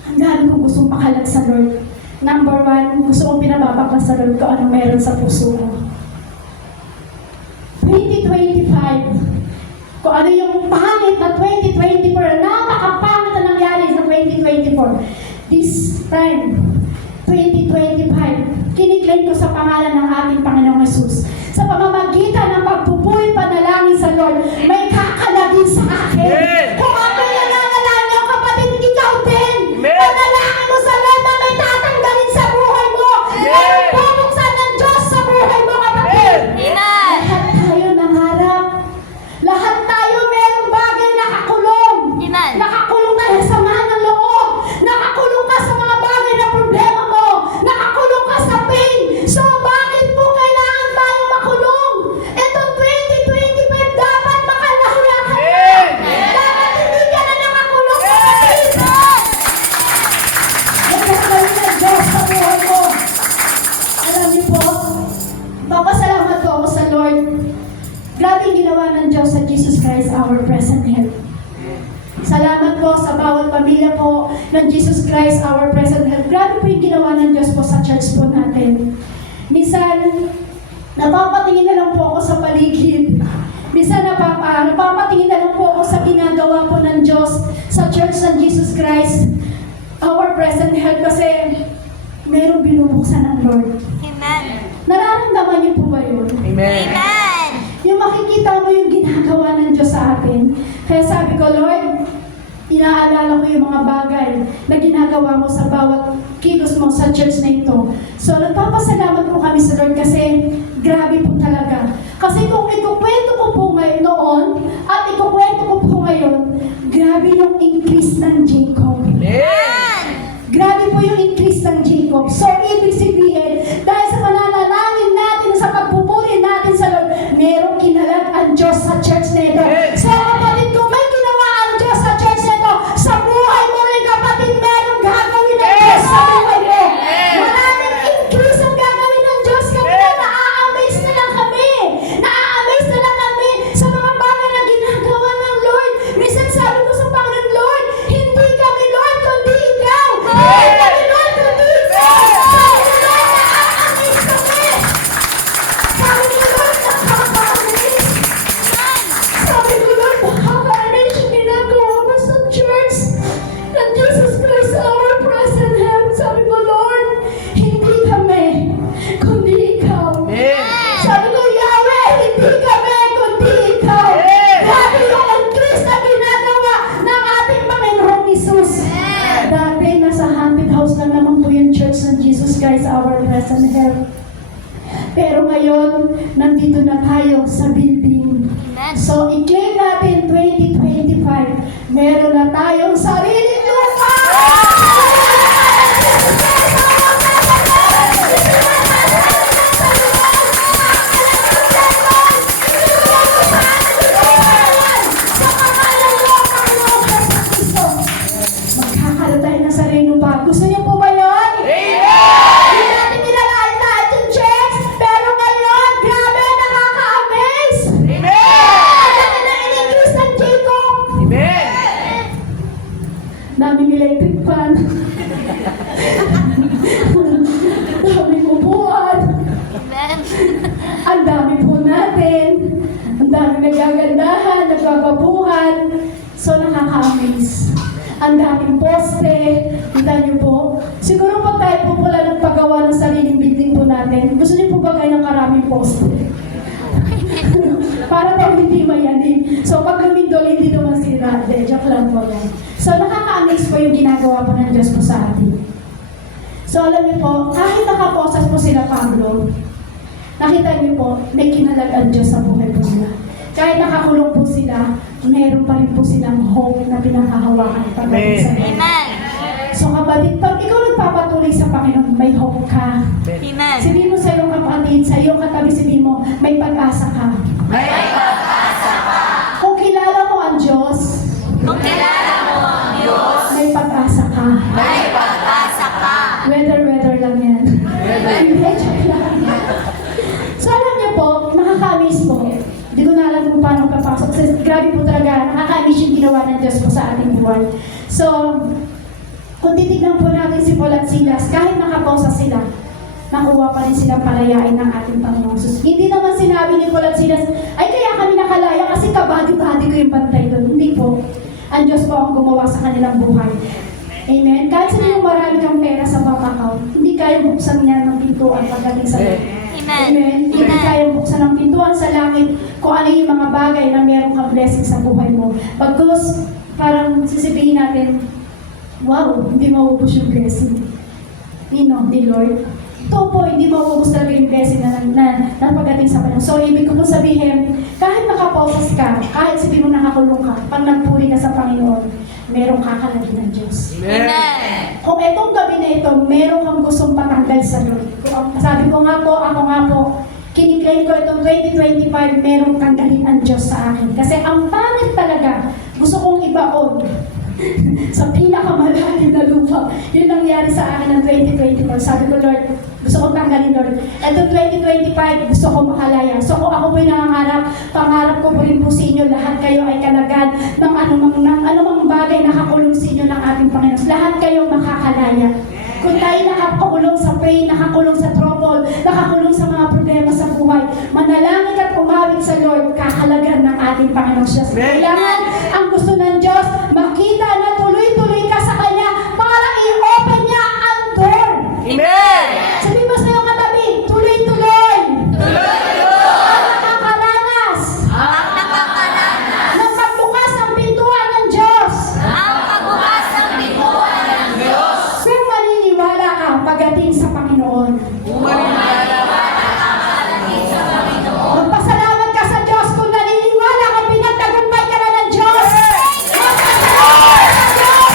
ang dami kong gustong pakalag sa Lord. Number one, gusto kong pinababakla sa Lord kung anong meron sa puso ko. 2025, kung ano yung pangit na 2024, napakapangit na nangyari sa 2024. This time, 2025, kiniklaim ko sa pangalan ng ating Panginoong Yesus. Sa pamamagitan ng pagpupuy panalangin sa Lord, may kakalagin sa akin. Amen. Kung ako'y nangangalan, kapatid, ikaw din. Amen. Panalangin mo sa Lord na may tatanggalin sa buhay mo. May bubuksan ng Diyos sa buhay mo, kapatid. Amen. Lahat tayo nangarap. Lahat tayo merong bagay nakakulong. Amen. Nakakulong tayo sa sama ng loob. Nakakulong ka sa mga bagay na problema mo. Nakakulong ka sa pain. So, bakit po kailangan tayo makulong? Itong 2025 dapat makalahula ka na. Dapat hindi ka na nakakulong sa pain. Nagkakaroon ng Diyos sa buhay mo. Alam niyo po, papasalamat po ako sa Lord. Grabe yung ginawa ng Diyos sa Jesus Christ, our present help. Salamat po sa bawat pamilya po ng Jesus Christ, our present help. Grabe po yung ginawa ng Diyos po sa church po natin. Minsan, napapatingin na lang po ako sa paligid. Minsan, napapatingin na lang po ako sa ginagawa po ng Diyos sa church ng Jesus Christ, our present help. Kasi merong binubuksan ng Lord. Amen. Nararamdaman niyo po ba yun? Amen. Amen. Yung makikita mo yung ginagawa ng Diyos sa atin. Kaya sabi ko, Lord, inaalala ko yung mga bagay na ginagawa mo sa bawat kilos mo sa church na ito. So, nagpapasalamat po kami sa Lord kasi grabe po talaga. Kasi kung ikukwento ko po ngayon noon at ikukwento ko po ngayon, grabe yung increase ng Jacob. Amen. Grabe po yung increase ng Jacob. So, ibig sabihin, dahil sa mananalangin natin, sa pagpupuri natin sa Lord, merong kinalag ang Diyos sa church na ito. So, kapatid, kung may ginawa ang Diyos sa church na ito, sa buhay mo rin, kapatid, merong gagawin ng Diyos sa buhay mo. Maraming increase ang gagawin ng Diyos. Kami na na-amaze na lang kami. Na-amaze na lang kami sa mga bagay na ginagawa ng Lord. Minsan sabi ko sa Panginoon, Lord, hindi kami Lord, kundi ikaw. Hindi kami Lord, kundi ikaw. Sabi ko, Lord, na-amaze kami. Sabi ko, Lord, nakaka-amaze. Sabi ko, Lord, nakaka-amaze yung ginagawa mo sa church ng Jesus Christ, our present help. Sabi ko, Lord, hindi kami, kundi ikaw. Sabi ko, Yahweh, hindi kami, kundi ikaw. Grabe yung increase na ginagawa ng ating Panginoong Jesus. Dati, nasa haunted house lang naman po yung church ng Jesus Christ, our present help. Pero ngayon, nandito na tayo sa building. Amen. So, i-claim natin 2025, meron na tayong sariling lupa! Magkakaroon tayo ng sariling lupa. Gusto niyo po ba yun? Hindi natin nilalain lahat yung checks, pero ngayon, grabe, nakaka-amaze! Ang laki na in-increase ng Jacob! Daming electric fan. Daming upuan. Amen. Ang dami po natin. Ang dami nagagandahan, nagbababuhan. So, nakaka-amaze. Ang daming poste. Kita niyo po. Siguro pag tayo po pala ng paggawa ng sariling building po natin, gusto niyo po ba kayo ng karaming poste? Para daw hindi mayanig. So pag lumindol, hindi naman sira. De, joke lang po yan. So nakaka-amaze po yung ginagawa po ng Diyos po sa atin. So alam niyo po, kahit nakaposas po sila Pablo, nakita niyo po, may kinalag ang Diyos sa buhay po nila. Kahit nakakulong po sila, meron pa rin po silang hope na pinakahawakan pagdating sa Diyos. Amen. So kapatid, pag ikaw nagpapatuloy sa Panginoon, may hope ka. Amen. Sabihin mo sa iyong kapatid, sa iyong katabi, sabihin mo, may pag-asa ka. May pag-asa ka. Kung kilala mo ang Diyos, Kung kilala mo ang Diyos, may pag-asa ka. may pag-asa ka. Weather lang yan. Hindi, joke lang. So alam niyo po, nakaka-amaze po. Hindi ko na alam kung paano papasok. Kasi grabe po talaga, nakaka-amaze yung ginawa ng Diyos po sa ating buhay. So, kung titignan po natin si Paul at Silas, kahit nakaposa sila, nakuha pa rin silang palayain ng ating Panginoon Jesus. Hindi naman sinabi ni Paul at Silas, ay kaya kami nakalaya kasi kabady-bady ko yung bantay doon. Hindi po. Ang Diyos po ang gumawa sa kanilang buhay. Amen. Kahit sabihin mo marami kang pera sa bank account, hindi kaya buksan niya ng pintuan pagdating sa langit. Amen. Amen. Hindi kaya buksan ng pintuan sa langit kung ano yung mga bagay na meron kang blessing sa buhay mo. Pagkus, parang sisipihin natin, wow, hindi maubos yung blessing. Di Lord. Ito po, hindi maubos talaga yung blessing na pagdating sa Panginoon. So, ibig ko po sabihin, kahit nakaposas ka, kahit sabihin mo nakakulong ka, pag nagpuri ka sa Panginoon, merong kakalagin ng Diyos. Amen. Kung itong gabi na ito, meron kang gustong patanggal sa Lord. Sabi ko nga po, ako nga po, kiniklaim ko itong 2025, meron tanggalin ang Diyos sa akin. Kasi ang pangit talaga, gusto kong ibaon sa pinakamalalim na lupa. Yun nangyari sa akin ng 2024. Sabi ko, Lord, gusto kong tanggalin, Lord. Itong 2025, gusto ko makalaya. So kung ako po'y nangangarap, pangarap ko po rin po sa inyo, lahat kayo ay kalagan ng anumang bagay nakakulong sa inyo ng ating Panginoon. Lahat kayo makakalaya. Kung tayo nakakulong sa pain, nakakulong sa trouble, nakakulong sa mga problema sa buhay, manalangin at umawit sa Lord, kakalagan ng ating Panginoon siya. Kailangan ang gusto ng Diyos, makita na tuloy-tuloy ka sa Kanya para i-open niya ang door. Amen! Sabi mo sa iyong katabi, tuloy-tuloy. Ang nakakaranas Ang nakakalanas, ng pagbukas ng pintuan ng Diyos. ang pagbukas ng pintuan ng Diyos. Kung maniniwala ka pagdating sa Panginoon. Magpasalamat ka sa Diyos kung naniniwala kang pinagtagumpay ka na ng Diyos. Magpasalamat ka sa Diyos.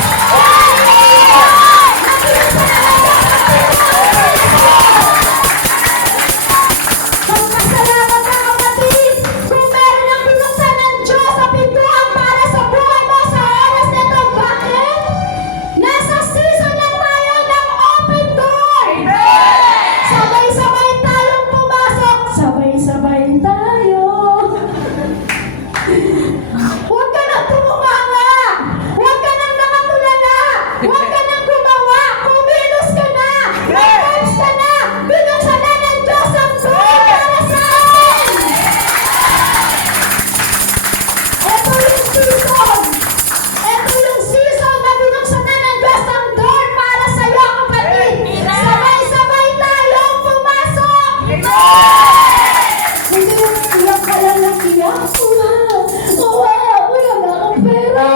Magpasalamat ka, kapatid, kung meron ang binuksan ng Diyos sa pintuan para sa buhay mo sa oras na ito. Bakit? Nasa season na tayo ng open door. Sabay-sabay tayong pumasok. Sabay-sabay tayo. Huwag ka nang tumunganga. Huwag ka nang nakatulala. Huwag ka nang gumawa. Kumilos ka na. Mag-vibes ka na. Binuksan na ng Diyos ang door para sa akin. Ito yung season. Ito yung season na binuksan na ng Diyos ang door para sa iyo, kapatid. Sabay-sabay tayong pumasok. Hindi yung iyak ka lang ng iyak. Wala na akong pera.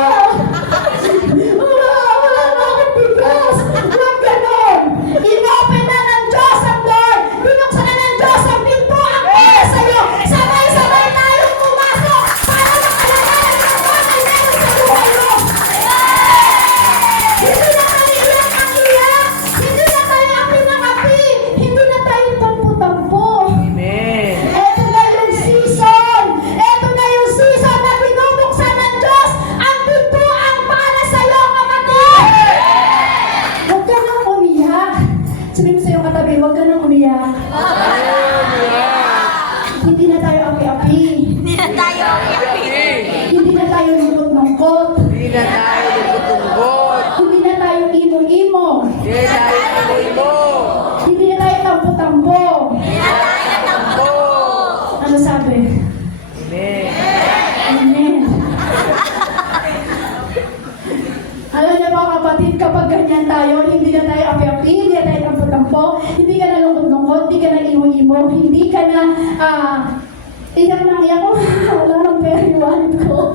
Wala na akong bigas. Huwag ganon. Inopen na ng Diyos ang door. Binuksan na ng Diyos ang pintuan para sa iyo. Sabay-sabay tayong pumasok para makalagalan ng buwan ay meron sa buhay mo. Hindi na tayo iyak ang iyak. Hindi na tayo api ng api. Hindi na tayo tampo-tampo. Amen! Ito na yung season. Ito na yung season na binubuksan ng Diyos ang pintuan para sa iyo, kapatid. Huwag ka nang umiyak. Sabihin mo sa iyong katabi, huwag ka nang umiyak. Hindi na tayo api-api. Hindi na tayo Hindi na tayo lungkot-lungkot. Hindi na tayo nagtutungkot. Hindi na tayo imo-imo. Hindi na tayo nalimo. Hindi na tayo tampo-tampo. Tampo. Ano sabi? Amen! Amen. Alam niyo mga kapatid, kapag ganyan tayo, hindi na tayo api-api, hindi na tayo tampo-tampo, hindi ka na lungkot-lungkot, hindi ka na imo-imo, hindi ka na iyak ako, wala nang pera yung wallet ko.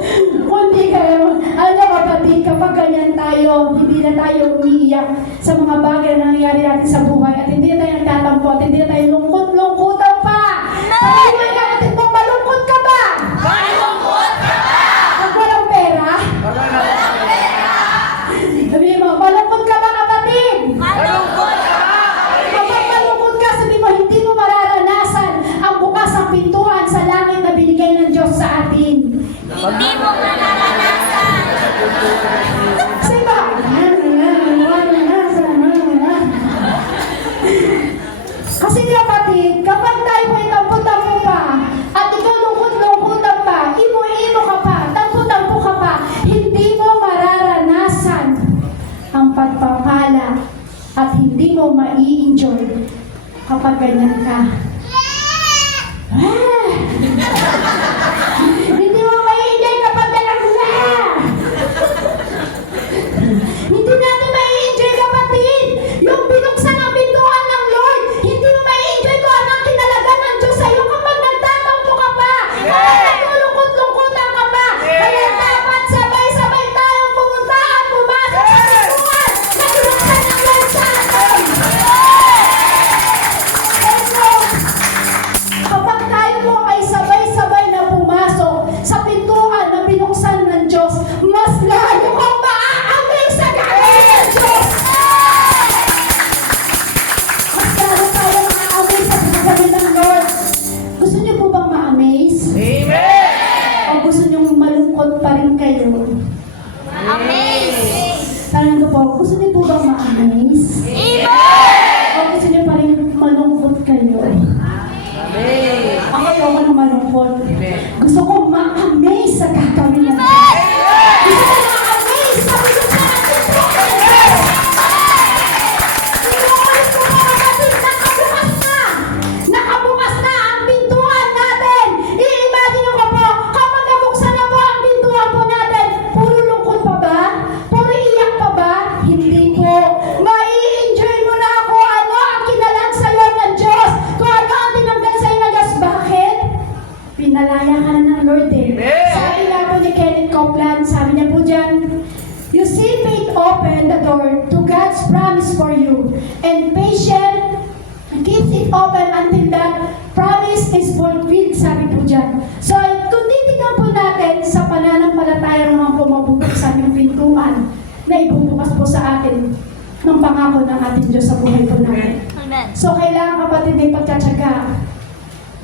Kundi kayo, alam niyo kapatid, kapag ganyan tayo, hindi na tayo umiiyak sa mga bagay na nangyayari natin sa buhay at hindi na tayo nagtatampo at hindi na tayo lungkot-lungkutan pa. Sabi mo yung kapatid mo, malungkot ka ba? Malungkot ka ba? Pag walang pera? Sabi mo, malungkot ka ba kapatid? Malungkot ka ba? Kapag malungkot ka, sabi mo, hindi mo mararanasan ang bukas ng pintuan sa langit na binigay ng Diyos sa atin. Hindi mo mararanasan. Sabi ba? Kasi kapatid, kapag tayo ay tampo-tampo pa, at ikaw lungkot-lungkutan pa, imo-imo ka pa, tampo-tampo ka pa, hindi mo mararanasan ang pagpapala at hindi mo mai-enjoy kapag ganyan ka. Ah! Hindi mo mai-enjoy kapag ganyan ka. Hindi natin mai-enjoy kapatid. Yung binuksan ang pintuan ng Lord, hindi mo mai-enjoy kung ano ang kinalagan ng Diyos sa'yo kapag nagtatampo ka pa. Kapag nagulungkot-lungkutan ka pa. Kaya dapat sabay-sabay tayong pumunta at pumasok sa pintuan na binuksan ng Lord sa atin. Kapag tayo po ay sabay-sabay na pumasok sa pintuan na binuksan ng Diyos, mas lalo kang maa-amaze sa gagawin ng Diyos. Mas lalo tayo maa-amaze sa gagawin ng Lord. Gusto niyo po bang ma-amaze? Amen! O gusto niyo malungkot pa rin kayo? Amazing. Tanong ko po, gusto niyo po bang ma-amaze? Amen. O gusto niyo pa rin malungkot kayo? Amen! Ako ayoko na malungkot. Gusto ko ma-amaze sa gagawin ng Diyos. Amen. Gusto ko ma-amaze sa binuksan ng pintuan ng Diyos. Inuulit ko mga kapatid, nakabukas na! Nakabukas na ang pintuan natin! I-imagine ko po, kapag nabuksan na po ang pintuan po natin, puro lungkot pa ba? Puro iyak pa ba? Hindi po. Mai-enjoy mo na kung ano ang kinalag sa'yo ng Diyos. Kung ano ang tinanggal sa'yo ng Diyos. Bakit? Pinalaya ka na ng Lord eh. Amen. Sabi nga po ni Kenneth Copeland, sabi niya po dyan, you see faith open the door to God's promise for you, and patient keeps it open until that promise is fulfilled, sabi po dyan. So, kung titignan po natin sa pananampalataya ng mga pumabubuksan yung pintuan na ibubukas po sa atin ng pangako ng ating Diyos sa buhay po natin. Amen. So, kailangan kapatid may pagtsatsaga.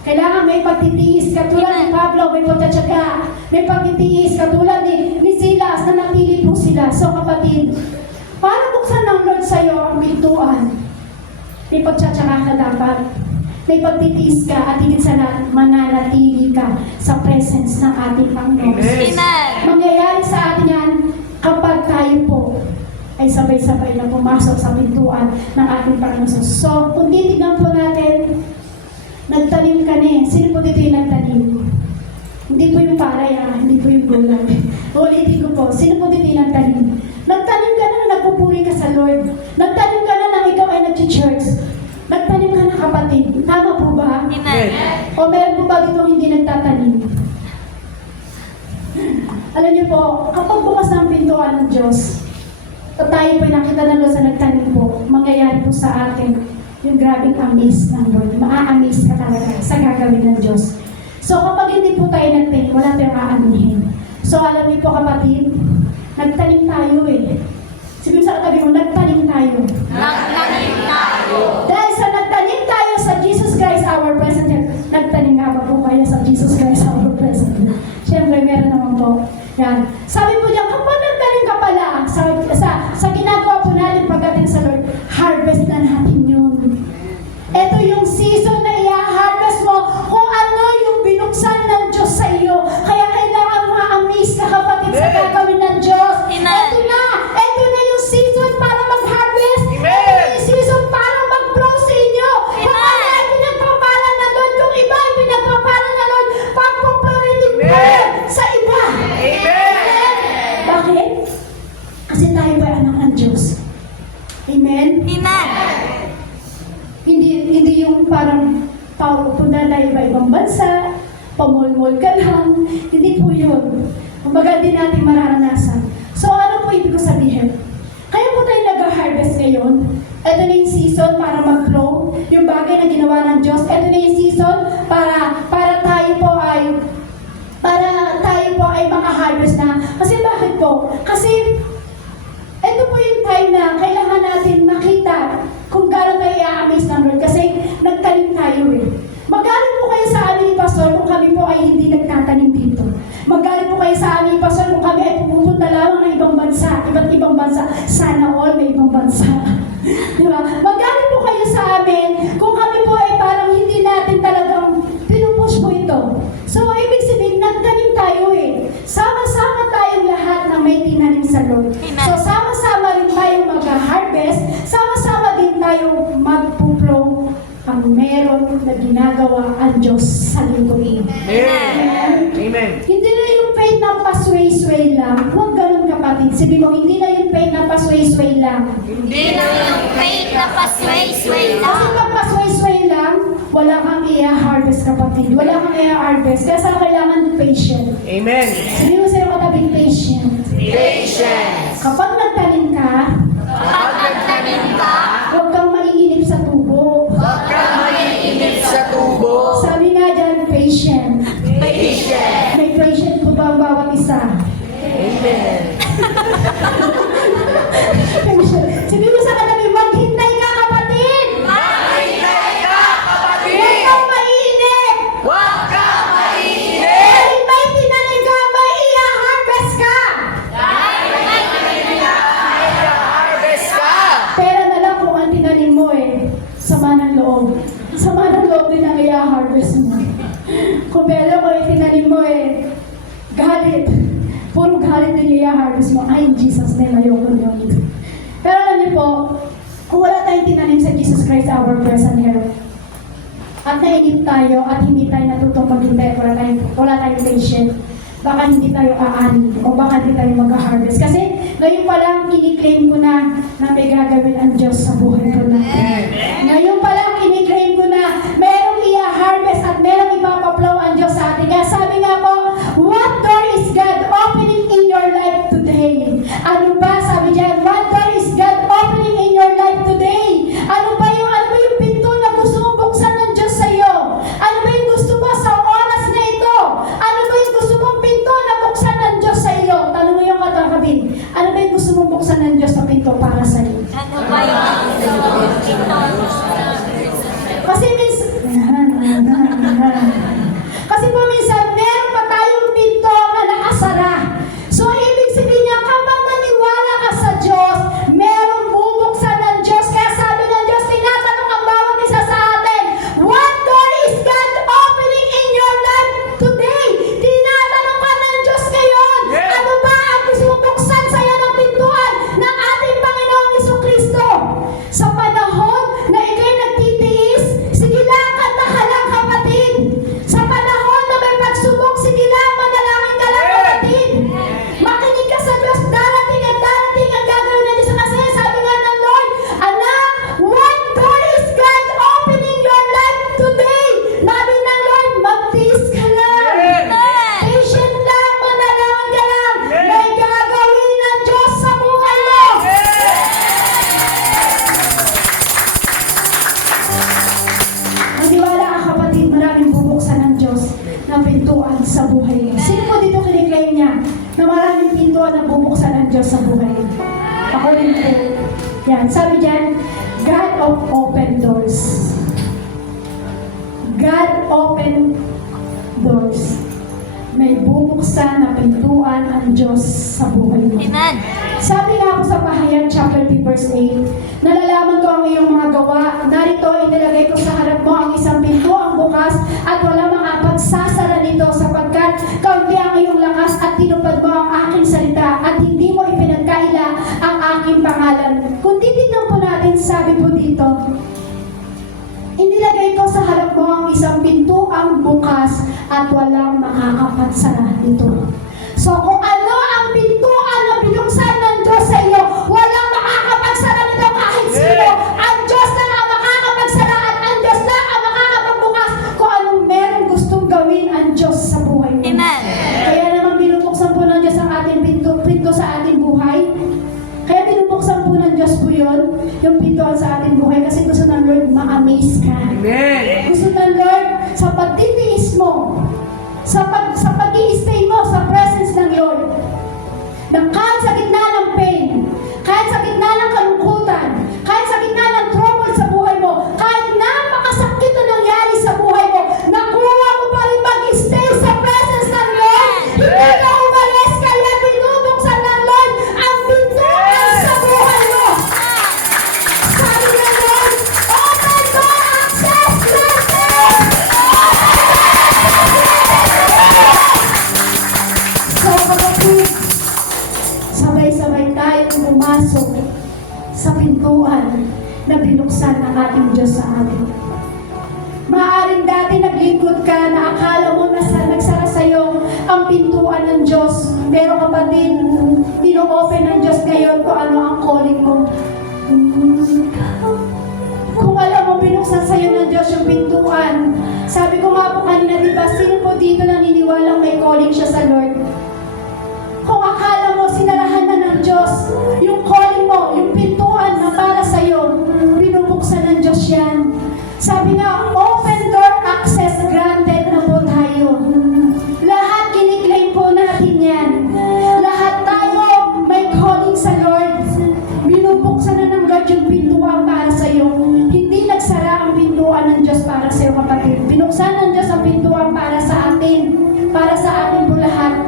Kailangan may pagtitiis, katulad ni Pablo, may pagtsatsaga. May pagtitiis, katulad ni Silas, na natili po sila. So, kapatid, para buksan ng Lord sa'yo ang pintuan, may pagtsatsaga ka dapat. May pagtitiis ka at higit sa lahat, mananatili ka sa presence ng ating Panginoon. Amen. Amen. Mangyayari sa atin yan kapag tayo po ay sabay-sabay na pumasok sa pintuan ng ating Panginoon. So, kung titignan po natin, nagtanim ka na eh. Sino po dito yung nagtanim? Hindi po yung palay hindi po yung gulay. Ulitin ko po, sino po dito yung nagtanim? Nagtanim ka na nagpupuri ka sa Lord. Nagtanim ka na nang ikaw ay nag-church. Nagtanim ka na kapatid. Tama po ba? Amen. O meron po ba dito hindi nagtatanim? Alam niyo po, kapag bukas na ang pintuan ng Diyos, at tayo po nakita ng Lord sa nagtanim po, mangyayari po sa atin yung grabing amaze ng Lord. Maa-amaze ka talaga sa gagawin ng Diyos. So kapag hindi po tayo nagtanim, wala tayong aanihin. So alam niyo po kapatid, nagtanim tayo eh. Sabi mo sa katabi mo, nagtanim tayo. Nagtanim tayo. Dahil sa nagtanim tayo sa Jesus Christ our present help, nagtanim nga ba po kayo sa Jesus Christ our present help? Siyempre, meron naman po. Yan. Sabi po niya, kapag nagtanim ka pala, sa ginagawa po natin pagdating sa Lord, harvest na natin yun. Ito yung season na i-harvest mo kung ano yung binuksan ng Diyos sa iyo. Kaya kailangan ma-amaze ka kapatid sa gagawin ng Diyos. Amen. Ito na yung season para mag-harvest. Amen. Ito na yung season para mag-grow sa inyo. Kung Amen. ano ay pinagpapalan na Lord, kung iba ay pinagpapalan na Lord, pagpupuritin mo Amen. sa iba. Amen. Bakit? Kasi tayo ba anak ng Diyos? Amen? Amen. Hindi yung parang punta tayo iba-ibang bansa, pamulmul ka lang. Hindi po yun. Kumbaga din natin mararanasan. So ano po ibig ko sabihin? Kaya po tayo nag-harvest ngayon. Ito na yung season para mag-grow. Yung bagay na ginawa ng Diyos. Ito na yung season para tayo po ay maka-harvest na. Kasi bakit po? Kasi ito po yung time na kailangan natin makita kung gaano tayo i-amaze ng Lord. Kasi nagtanim tayo eh. Magaling po kayo sa amin ni Pastor kung kami po ay hindi nagtatanim dito. Magaling po kayo sa amin ni Pastor kung kami ay pumupunta lamang ng ibang bansa, iba't ibang bansa. Sana all may ibang bansa. Di ba? Magaling po kayo sa amin kung kami po ay parang hindi natin talagang pinupush po ito. So, ibig sabihin, nagtanim tayo eh. Sama-sama tayong lahat na may tinanim sa Lord. Amen. So, sama-sama rin tayong mag-harvest, sama-sama din tayong magpuplo ang meron na ginagawa ang Diyos sa lingkuin. Amen. Amen. Hindi na yung faith na pasway-sway lang. Huwag ganun kapatid. Sabi mo, hindi na yung faith na pasway-sway lang. Hindi na yung faith na pasway-sway Kasi lang. pag pasway-sway lang, wala kang i-harvest kapatid. Wala kang i-harvest. Kaya sa kailangan patient. Amen. Sabi mo sa'yo katabing patient. Patience. Kapag nagtanim ka, Kapag nagtanim ka, huwag kang maiinip sa tubo. Huwag kang maiinip sa tubo. Sabi nga dyan, patient. Patience. May patient po ba ang bawat isa? Amen. Sabi mo sa katabi, maghintay ka kapatid! Maghintay ka, kapatid! Huwag kang maiinip! Huwag kang maiinip! Dahil may tinanim ka, may i-harvest ka! Harvest ka! Pera na lang kung ang tinanim mo sama ng loob. Sama ng loob din ang i-harvest mo. Kung pera ko tinanim mo galit. Puro galit din i-harvest mo. Ay, Jesus name, ayoko yun. Pero alam niyo po, kung wala tayong tinanim sa Jesus Christ, our present help, at nainip tayo at hindi tayo natutong maghintay, wala tayong patient, baka hindi tayo aani o baka hindi tayo mag-harvest. Kasi ngayon pa lang kiniklaim ko na may gagawin ang Diyos sa buhay ko natin. Ngayon pa lang kiniklaim ko na merong i-harvest at merong ipapaplow ang Diyos sa atin. Kaya sabi nga po, what door is God opening in your life today? Ano ba? Sabi dyan, what door is God opening in your life today? Ano ba yung pinto na gusto mong buksan ng Diyos sa iyo? Ano ba yung gusto mo sa oras na ito? Ano ba yung gusto mong pinto na buksan ng Diyos sa iyo? Tanong mo yung katakabin. Ano ba yung gusto mong buksan ng Diyos na pinto para sa iyo? ano ba yung Kasi po minsan, meron pa tayong pinto na nakasara. So, ibig sabihin niya, kapag naniwala ka sa Diyos, merong bubuksan ng Diyos. Kaya sabi ng Diyos, tinatanong ang bawat isa sa atin, what door is God opening in your life today? Tinatanong ka ng Diyos ngayon. Yes. Ano ba ang gusto mong buksan sa iyo ng pintuan ng ating Panginoong Jesucristo? Sa panahon na ikay nagtitiis, sige lang, kanta ka lang kapatid. Sa panahon na may pagsubok, sige lang, manalangin ka lang kapatid. Makinig ka sa Diyos, darating ang gagawin na Diyos. Kasi sabi nga ng Lord, anak, what door is God opening your life today? Sabi ng Lord, magtiis ka lang. Patient lang, manalangin ka lang. May gagawin ng Diyos sa buhay mo. Maniwala ka kapatid, maraming bubuksan ng Diyos na pintuan sa buhay mo. Sino po dito kiniklaim niya na maraming pintuan na bubuksan ng Diyos sa buhay mo? Ako rin po. Yan, sabi dyan, God of open doors. God open doors. May bubuksan na pintuan ang Diyos sa buhay mo. Amen. Sabi nga ako sa Pahayag chapter 3 verse 8, nalalaman ko ang iyong mga gawa, narito inilagay ko sa harap mo ang isang pinto ang bukas at wala makapagsasara nito sapagkat kaunti ang iyong lakas at tinupad mo ang aking salita at hindi mo ipinagkaila ang aking pangalan. Kung titignan po natin, sabi po dito, inilagay ko sa harap mo ang isang pinto ang bukas at walang makakapagsara nito. So kung ano ang pintuan na binuksan ng Diyos sa iyo, walang makakapagsara nito kahit sino. Ang Diyos na ang makakapagsara at ang Diyos na ang makakapagbukas kung anong meron gustong gawin ang Diyos yung pintuan sa ating buhay kasi gusto ng Lord ma-amaze ka. Amen. Gusto ng Lord sa pagtitiis mo, sa pag-i-stay mo sa presence ng Lord, na kahit sa gitna ng pain, kahit sa gitna ng kalungkutan, kahit sa gitna ng trouble sa buhay mo, kahit napakasakit na nangyari sa buhay mo, nakuha mo pa rin mag-stay sa presence ng Lord. Hindi ka umalis, kaya binubuksan ng Lord ang pintuan sa buhay mo. Sabi ng Lord, open door access blessing! So kapatid, sabay-sabay tayong pumasok sa pintuan na binuksan ng ating Diyos sa atin. Maaaring dati naglingkod ka na akala mo nagsara sa'yo ang pintuan ng Diyos. Pero kapatid, dino-open ng Diyos ngayon kung ano ang calling mo. Kung alam mo, binuksan sa'yo ng Diyos yung pintuan. Sabi ko nga po kanina, di ba, sino po dito naniniwalang may calling siya sa Lord? Kung akala mo, sinarahan na ng Diyos yung calling mo, yung pintuan na para sa'yo, binubuksan ng Diyos yan. Sabi nga, open door access granted na po tayo. Lahat kiniklaim po natin yan. Lahat tayo may calling sa Lord. Binubuksan na ng God yung pintuan para sa'yo. Hindi nagsara ang pintuan ng Diyos para sa'yo, kapatid. Binuksan ng Diyos ang pintuan para sa atin. Para sa atin po lahat.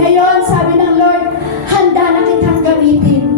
Ngayon, sabi ng Lord, handa na kitang gamitin.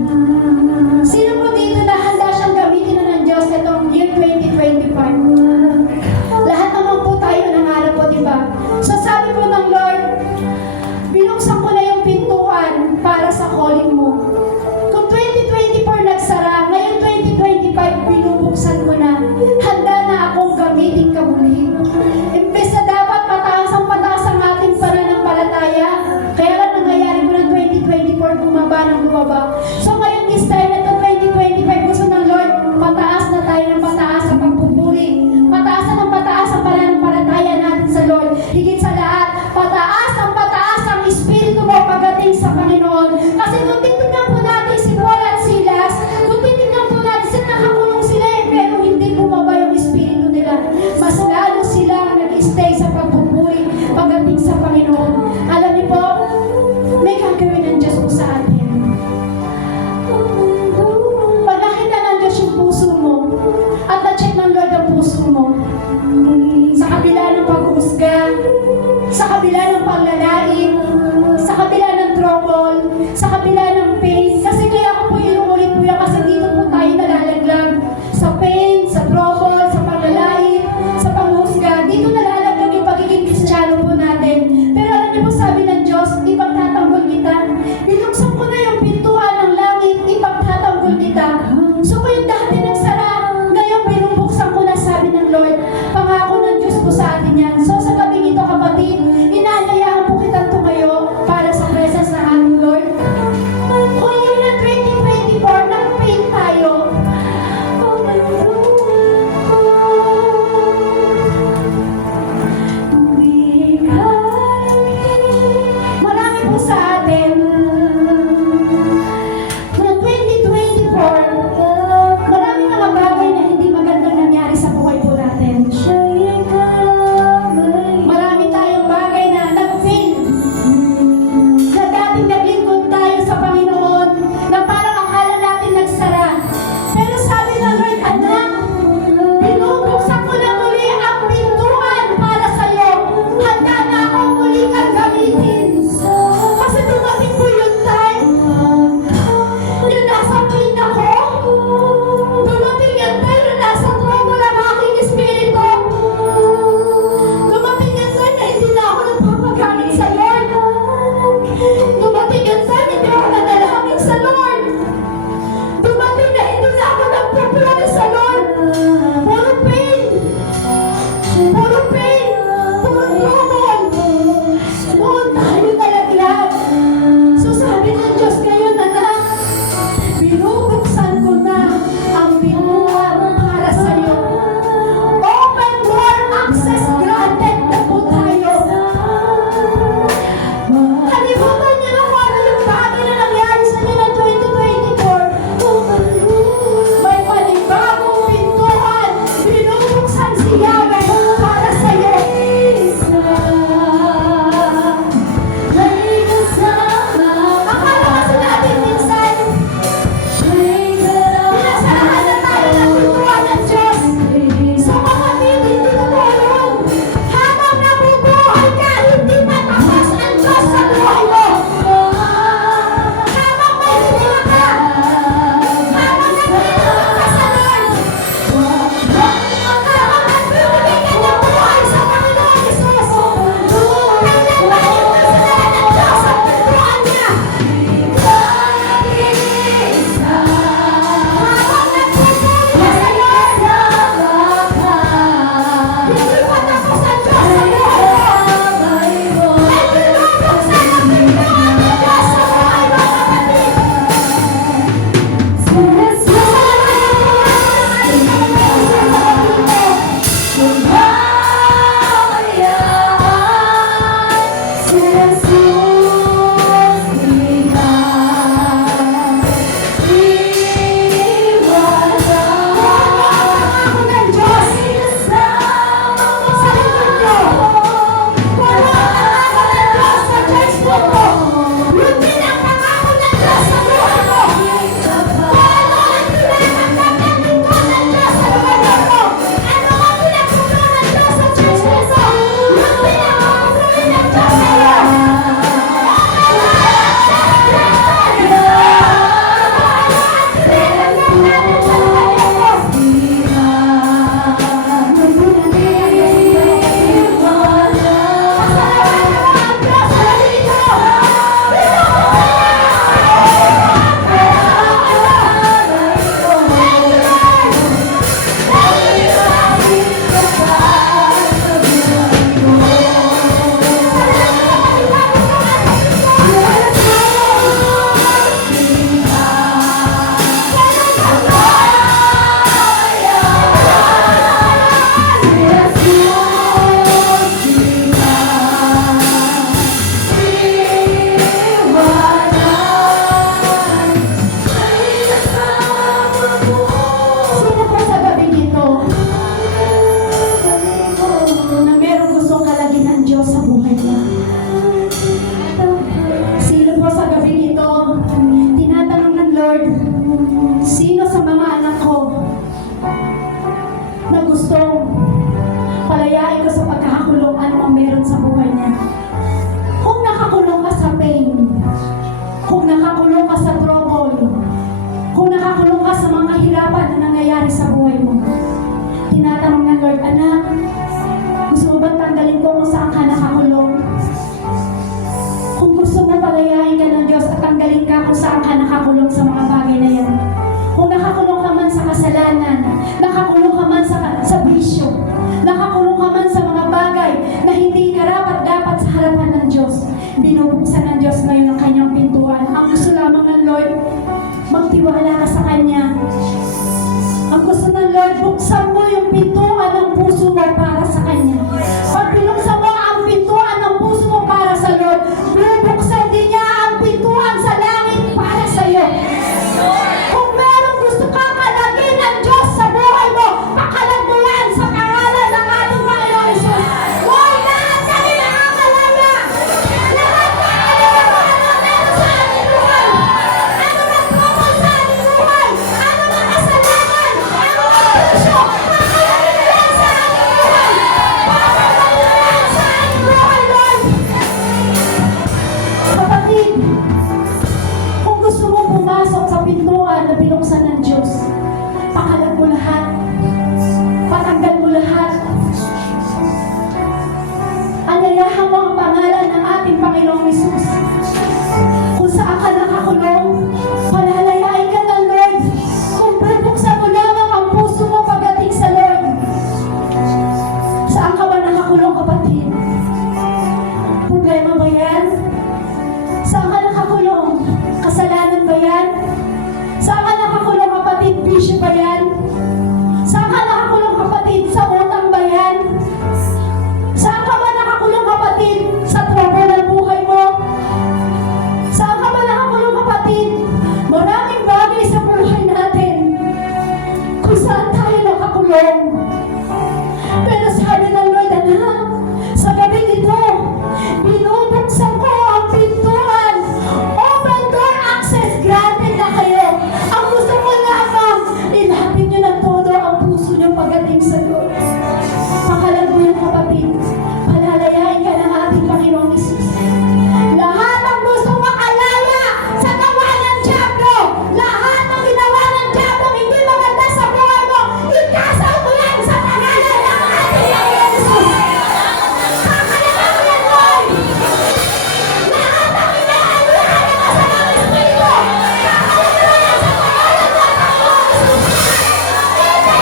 para sa Kanya. Ang gusto ng Lord, buksan mo yung pintuan ng puso mo para sa Kanya. Pag binuksan mo ang pintuan ng puso mo para sa Lord, bubuksan din niya ang pintuan sa langit para sa iyo. Kung meron gusto kang kalagin ng Diyos sa buhay mo, pakalag mo yan sa pangalan ng ating Panginoon Jesus. Lord, lahat kami nakakalaya. Lahat kami meron sa ating buhay. Ano mang trouble sa ating buhay. Ano mang kasalanan. Ano mang puso. Pakalag mo yan sa ating buhay. Pakalag mo yan sa ating buhay, Lord. Kapatid, kung gusto mo pumasok sa pintuan na binuksan ng Diyos, pakalag mo lahat. Patanggal mo lahat. Alayahan mo ang pangalan ng ating Panginoong Jesus. Kung saan ka nakakulong, palalayain ka ng Lord. Kung bubuksan mo lamang ang puso mo pagdating sa Lord. Saan ka ba nakakulong, kapatid? Problema ba yan? Saan ka nakakulong? Kasalanan ba yan? Saan ka nakakulong, kapatid? Bisyo ba yan? Saan ka nakakulong, kapatid? Sa utang ba yan? Saan ka ba nakakulong, kapatid? Sa trouble ng buhay mo? Saan ka ba nakakulong, kapatid? Maraming bagay sa buhay natin kung saan tayo nakakulong. Pero sabi ng Lord, anak, sa gabi nito, binubuksan ko ang pintuan. Open door access granted na kayo. Ang gusto ko lamang, ilapit nyo ng todo ang puso nyo pagdating sa Lord. Pakalag mo yan, kapatid. Palalayain ka ng ating Panginoong Jesus. Lahat ang gusto makalaya sa gawa ng Diablo, lahat ng ginawa ng Diablo hindi maganda sa buhay mo, ikasaw mo yan sa pangalan ng ating Panginoong Jesus. Pakalagan mo yan, Lord. Lahat ng inaalagaan ng masamang espiritu, pakalagan mo yan sa pangalan ng Panginoong Jesus. In the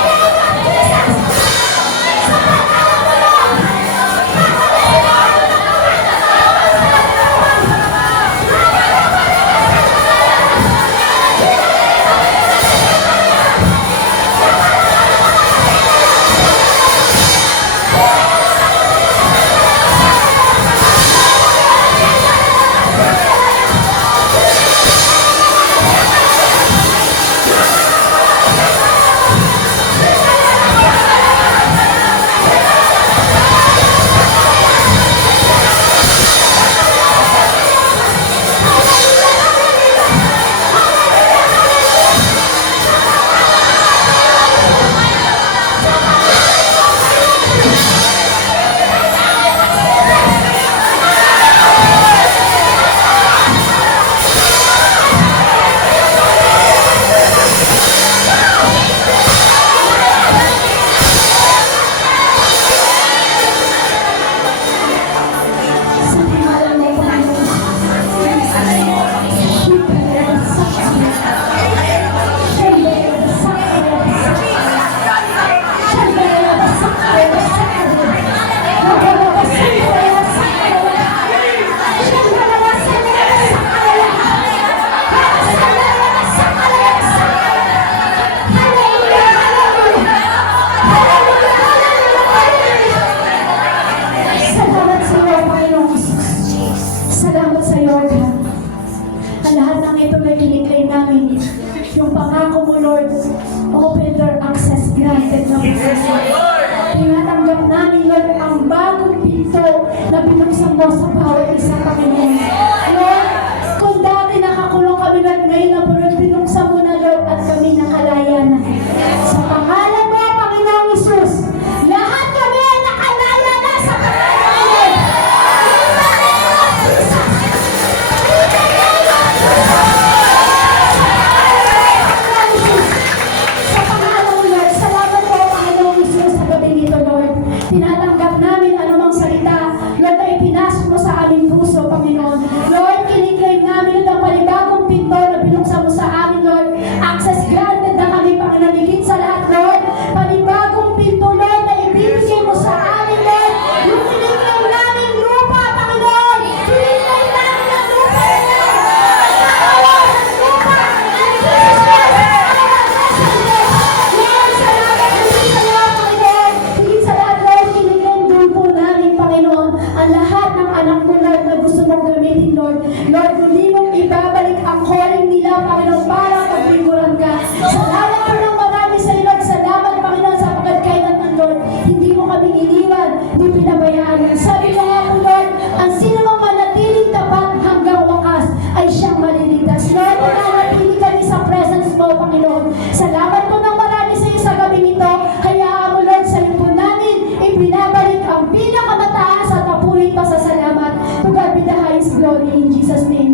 name of Jesus. Sa pangalan mo, Lord. Salamat sa iyo, God. Ang lahat ng ito na kiniklaim namin, yung pangako mo, Lord, open door access granted na tinatanggap namin, Lord, ang bagong pinto na binuksan mo sa bawat isa, Panginoon. Lord, kung dati nakakulong kami, Lord, ngayon na po, Lord, binuksan mo na, Lord, at kami nakalaya na. Sa pangalan mo, Panginoong Jesus, lahat kami ay nakalaya na sa pangalan mo, Lord. Sa pangalan mo, Lord, salamat po, Panginoong Jesus, sa gabi nito, Lord. Tinatanggap namin anumang salita, Lord, na ipinasok mo sa aming puso, Panginoon. Lord, kiniklaim namin ang panibagong pinto na binuksan mo sa amin, Lord. Access granted na kami, Panginoon, higit sa lahat, Lord. Panibagong pinto, Lord, na ibibigay mo sa amin, Lord. Yung kiniklaim namin lupa, Panginoon. Kiniklaim namin ang lupa, Lord. Ang lupa, ang Jesus Christ. glory in Jesus' name.